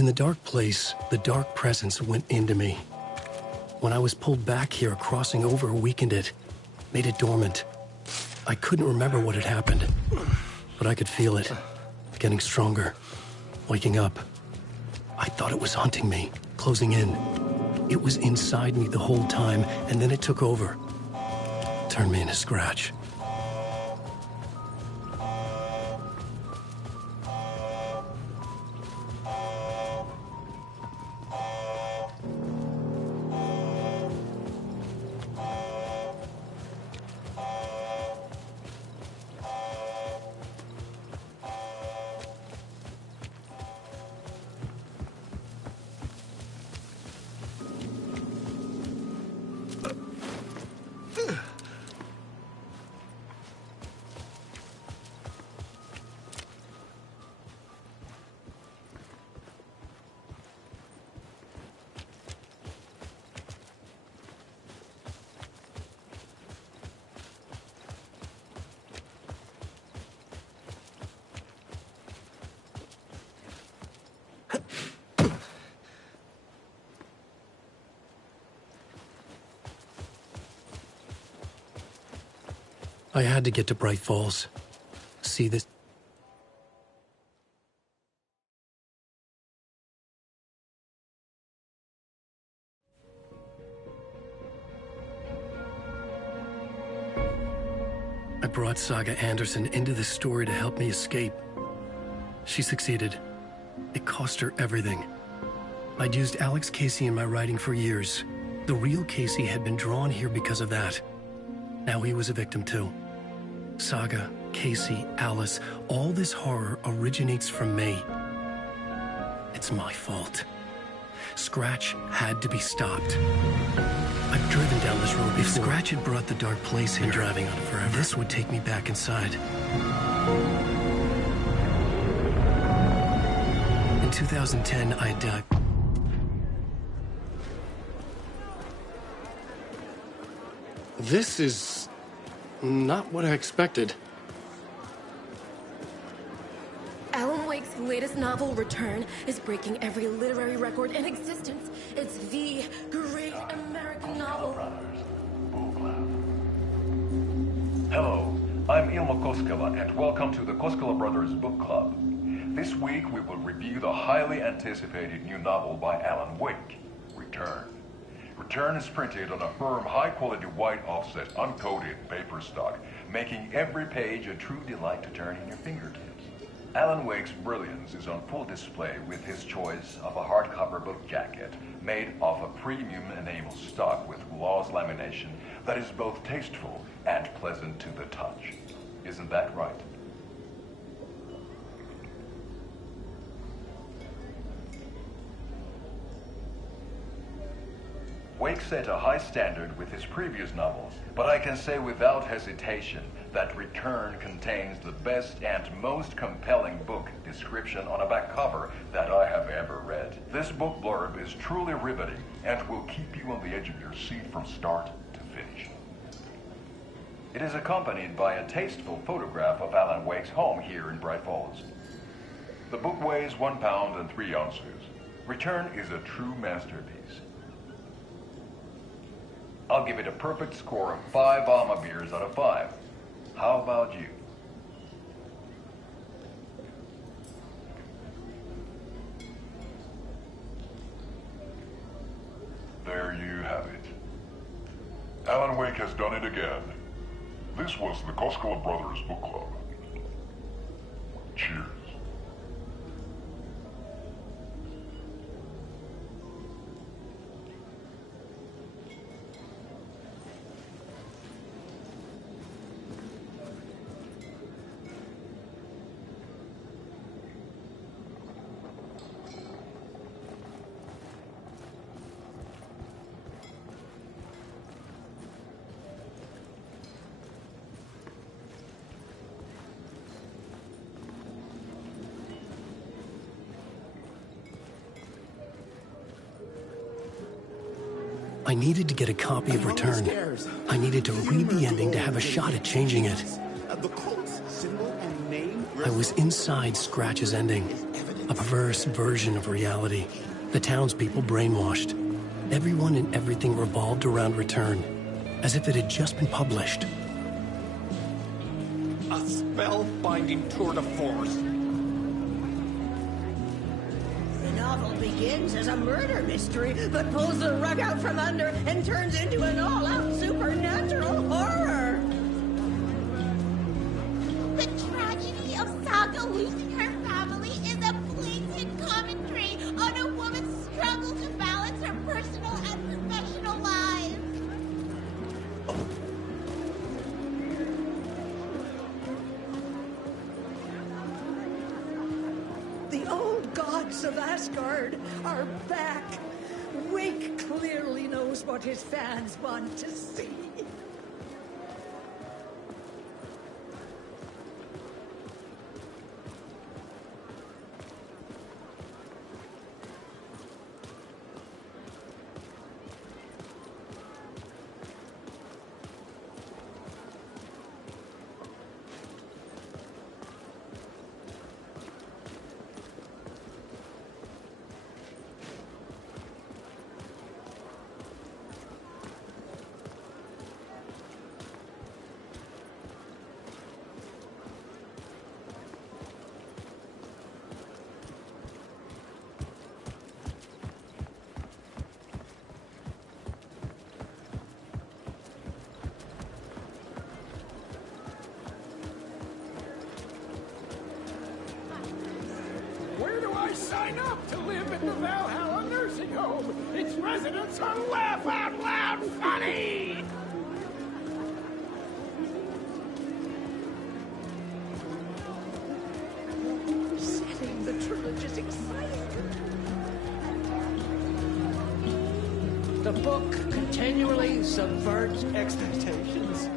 In the dark place, the dark presence went into me. When I was pulled back here, crossing over weakened it, made it dormant. I couldn't remember what had happened, but I could feel it, getting stronger, waking up. I thought it was hunting me, closing in. It was inside me the whole time, and then it took over. Turned me into Scratch. I had to get to Bright Falls. See this? I brought Saga Anderson into this story to help me escape. She succeeded. It cost her everything. I'd used Alex Casey in my writing for years. The real Casey had been drawn here because of that. Now he was a victim too. Saga, Casey, Alice, all this horror originates from me. It's my fault. Scratch had to be stopped. I've driven down this road before. If Scratch had brought the dark place here, driving on it forever, this would take me back inside. In 2010, I died. This is not what I expected. Alan Wake's latest novel, Return, is breaking every literary record in existence. It's the great American novel. Hello, I'm Ilmo Koskela, and welcome to the Koskela Brothers Book Club. This week we will review the highly anticipated new novel by Alan Wake, Return. Return is printed on a firm, high-quality white offset, uncoated paper stock, making every page a true delight to turn in your fingertips. Alan Wake's brilliance is on full display with his choice of a hardcover book jacket made of a premium enamel stock with gloss lamination that is both tasteful and pleasant to the touch. Isn't that right? Wake set a high standard with his previous novels, but I can say without hesitation that Return contains the best and most compelling book description on a back cover that I have ever read. This book blurb is truly riveting and will keep you on the edge of your seat from start to finish. It is accompanied by a tasteful photograph of Alan Wake's home here in Bright Falls. The book weighs 1 pound and 3 ounces. Return is a true masterpiece. I'll give it a perfect score of 5 Alma beers out of 5. How about you? There you have it. Alan Wake has done it again. This was the Koskela Brothers Book Club. Cheers. I needed to get a copy of Return. I needed to read the ending to have a shot at changing it. I was inside Scratch's ending. A perverse version of reality. The townspeople brainwashed. Everyone and everything revolved around Return, as if it had just been published. A spellbinding tour de force. The novel begins as a murder mystery, but pulls the rug out from under and turns into an all-out supernatural horror. The tragedy of Saga losing her family is a blatant commentary on a woman's struggle to balance her personal and professional lives. The old gods of Asgard are back. Wake clearly knows what his fans want to see. Where do I sign up to live in the Valhalla nursing home? Its residents are laugh out loud funny! Setting the trilogy's exciting. The book continually subverts expectations.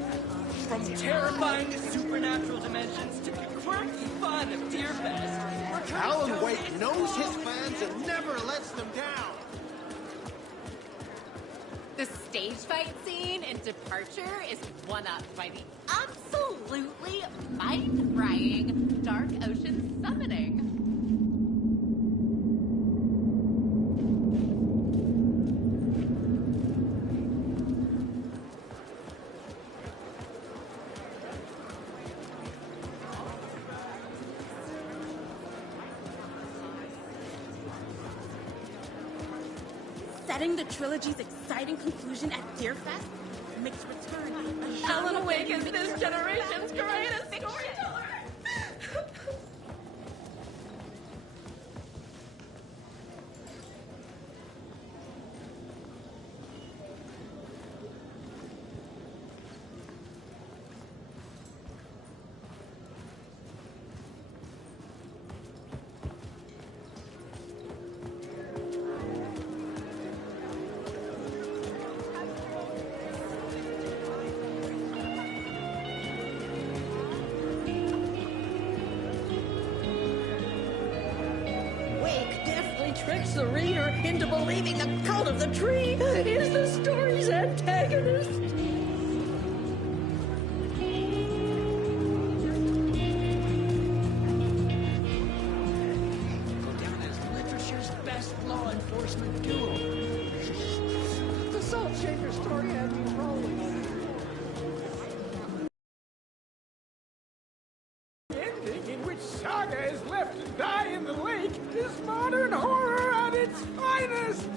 From terrifying supernatural dimensions to quirky fun of Deerfest. Alan Wake knows his fans and never lets them down. The stage fight scene in Departure is one-upped by the absolutely mind-frying Dark Ocean summoning. Setting the trilogy's exciting conclusion at Deerfest makes Return a Alan Wake is this generation's greatest storyteller. Wake deftly tricks the reader into believing the Cult of the Tree is the story's antagonist. Go down as literature's best law enforcement duo. The Salt Shaker story had me rolling on it. Ending in which Saga is left to die in the lake is modern horror at its finest!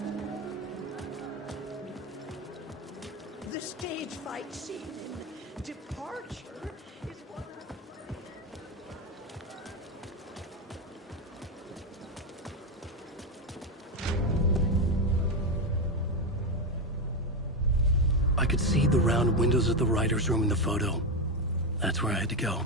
The stage fight scene in Departure is one of... I could see the round windows of the writer's room in the photo. That's where I had to go.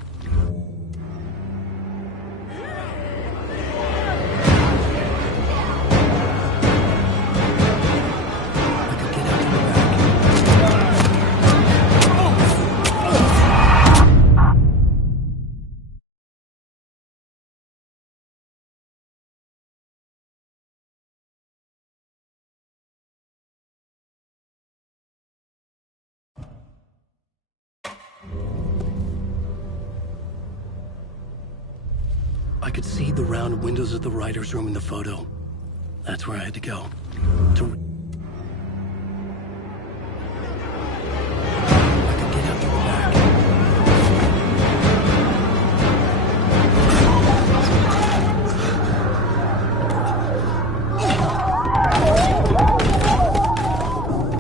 I could see the round windows of the writer's room in the photo. That's where I had to go. I could get out through the back.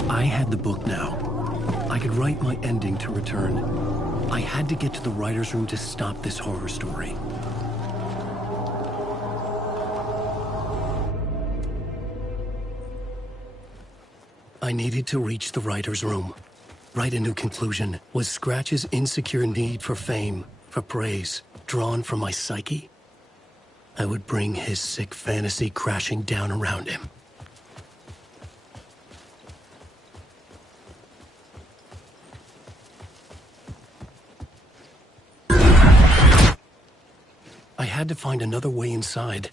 I had the book now. I could write my ending to return. I had to get to the writer's room to stop this horror story. I needed to reach the writer's room. Write a new conclusion. Was Scratch's insecure need for fame, for praise, drawn from my psyche? I would bring his sick fantasy crashing down around him. I had to find another way inside.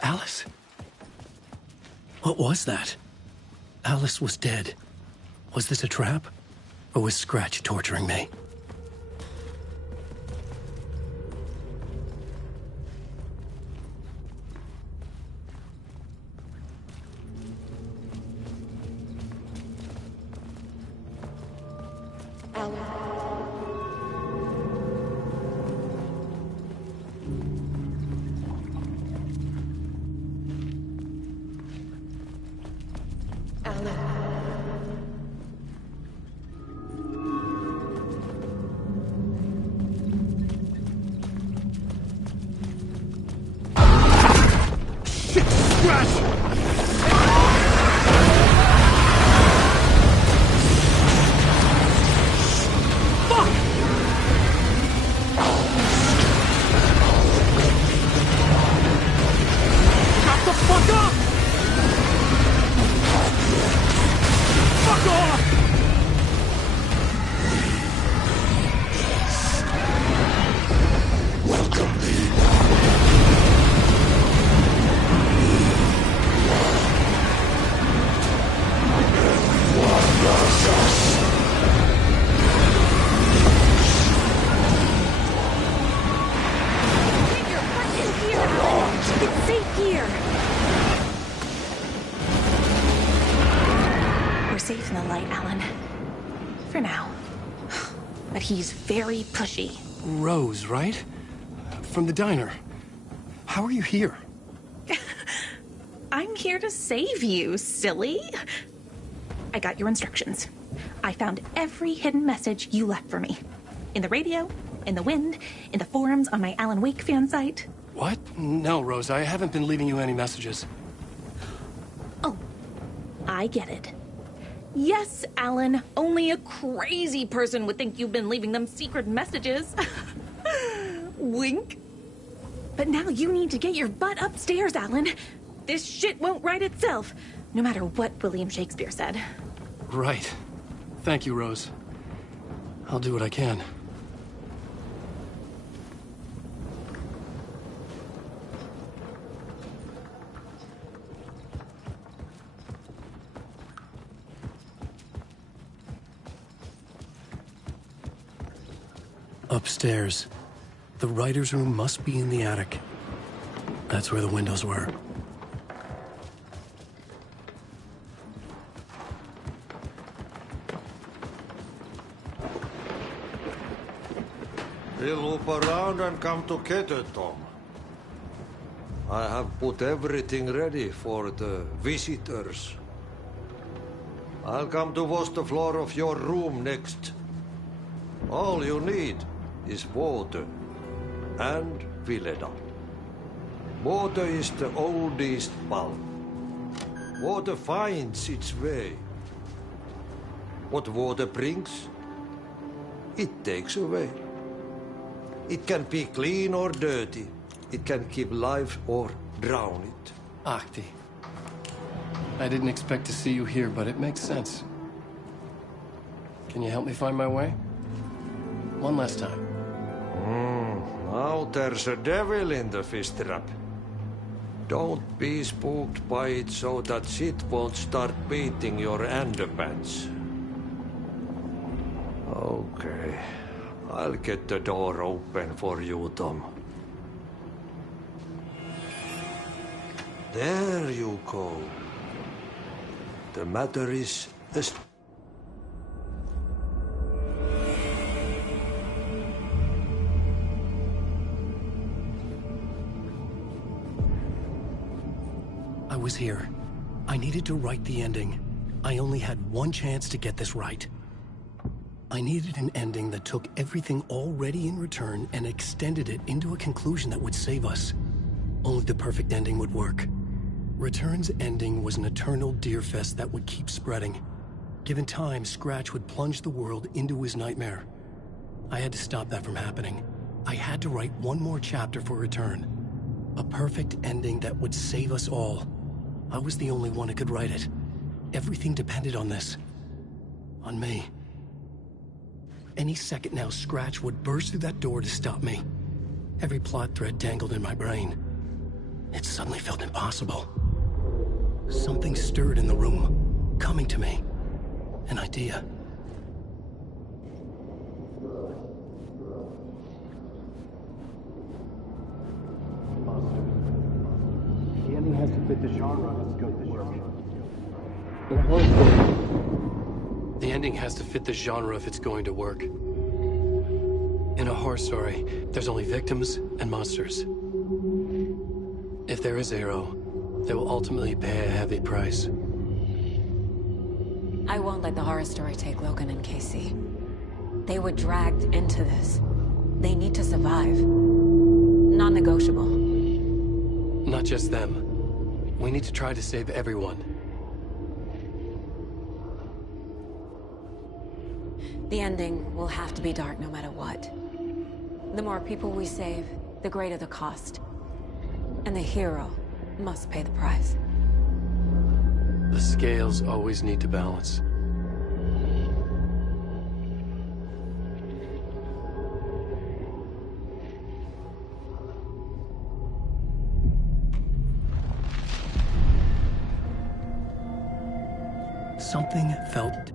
Alice? What was that? Alice was dead. Was this a trap? Or was Scratch torturing me? Safe in the light, Alan. For now. But he's very pushy. Rose, right? From the diner. How are you here? I'm here to save you, silly. I got your instructions. I found every hidden message you left for me. In the radio, in the wind, in the forums on my Alan Wake fan site. What? No, Rose, I haven't been leaving you any messages. Oh, I get it. Yes, Alan, only a crazy person would think you've been leaving them secret messages. Wink. But now you need to get your butt upstairs, Alan. This shit won't right itself, no matter what William Shakespeare said. Right. Thank you, Rose. I'll do what I can. Upstairs. The writer's room must be in the attic. That's where the windows were. We'll loop around and come to Keter, Tom. I have put everything ready for the visitors. I'll come to wash the floor of your room next. All you need is water and Vileda. Water is the oldest bulb. Water finds its way. What water brings, it takes away. It can be clean or dirty. It can keep life or drown it. Ahti. I didn't expect to see you here, but it makes sense. Can you help me find my way? One last time. Now there's a devil in the fish trap. Don't be spooked by it so that shit won't start beating your underpants. Okay. I'll get the door open for you, Tom. There you go. The matter is... I was here. I needed to write the ending. I only had one chance to get this right. I needed an ending that took everything already in return and extended it into a conclusion that would save us. Only the perfect ending would work. Return's ending was an eternal deerfest that would keep spreading. Given time, Scratch would plunge the world into his nightmare. I had to stop that from happening. I had to write one more chapter for Return. A perfect ending that would save us all. I was the only one who could write it. Everything depended on this. On me. Any second now, Scratch would burst through that door to stop me. Every plot thread tangled in my brain. It suddenly felt impossible. Something stirred in the room, coming to me. An idea. The ending has to fit the genre of its scope of work. The ending has to fit the genre if it's going to work. In a horror story, there's only victims and monsters. If there is a hero, they will ultimately pay a heavy price. I won't let the horror story take Logan and Casey. They were dragged into this. They need to survive. Non-negotiable. Not just them. We need to try to save everyone. The ending will have to be dark no matter what. The more people we save, the greater the cost. And the hero must pay the price. The scales always need to balance. Something felt...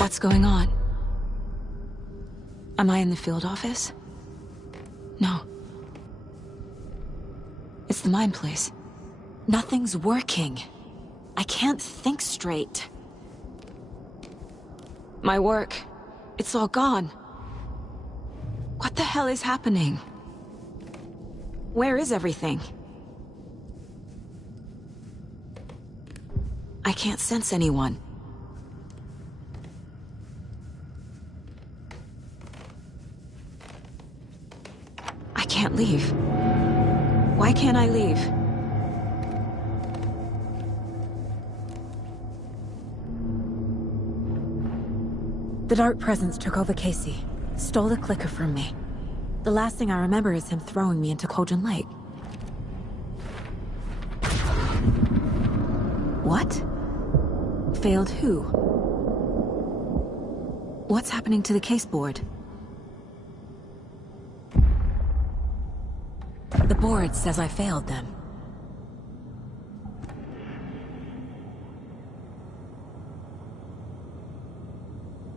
What's going on? Am I in the field office? No. It's the mine place. Nothing's working. I can't think straight. My work, it's all gone. What the hell is happening? Where is everything? I can't sense anyone. I can't leave. Why can't I leave? The Dark Presence took over Casey, stole the clicker from me. The last thing I remember is him throwing me into Cauldron Lake. What? Failed who? What's happening to the case board? The board says I failed them.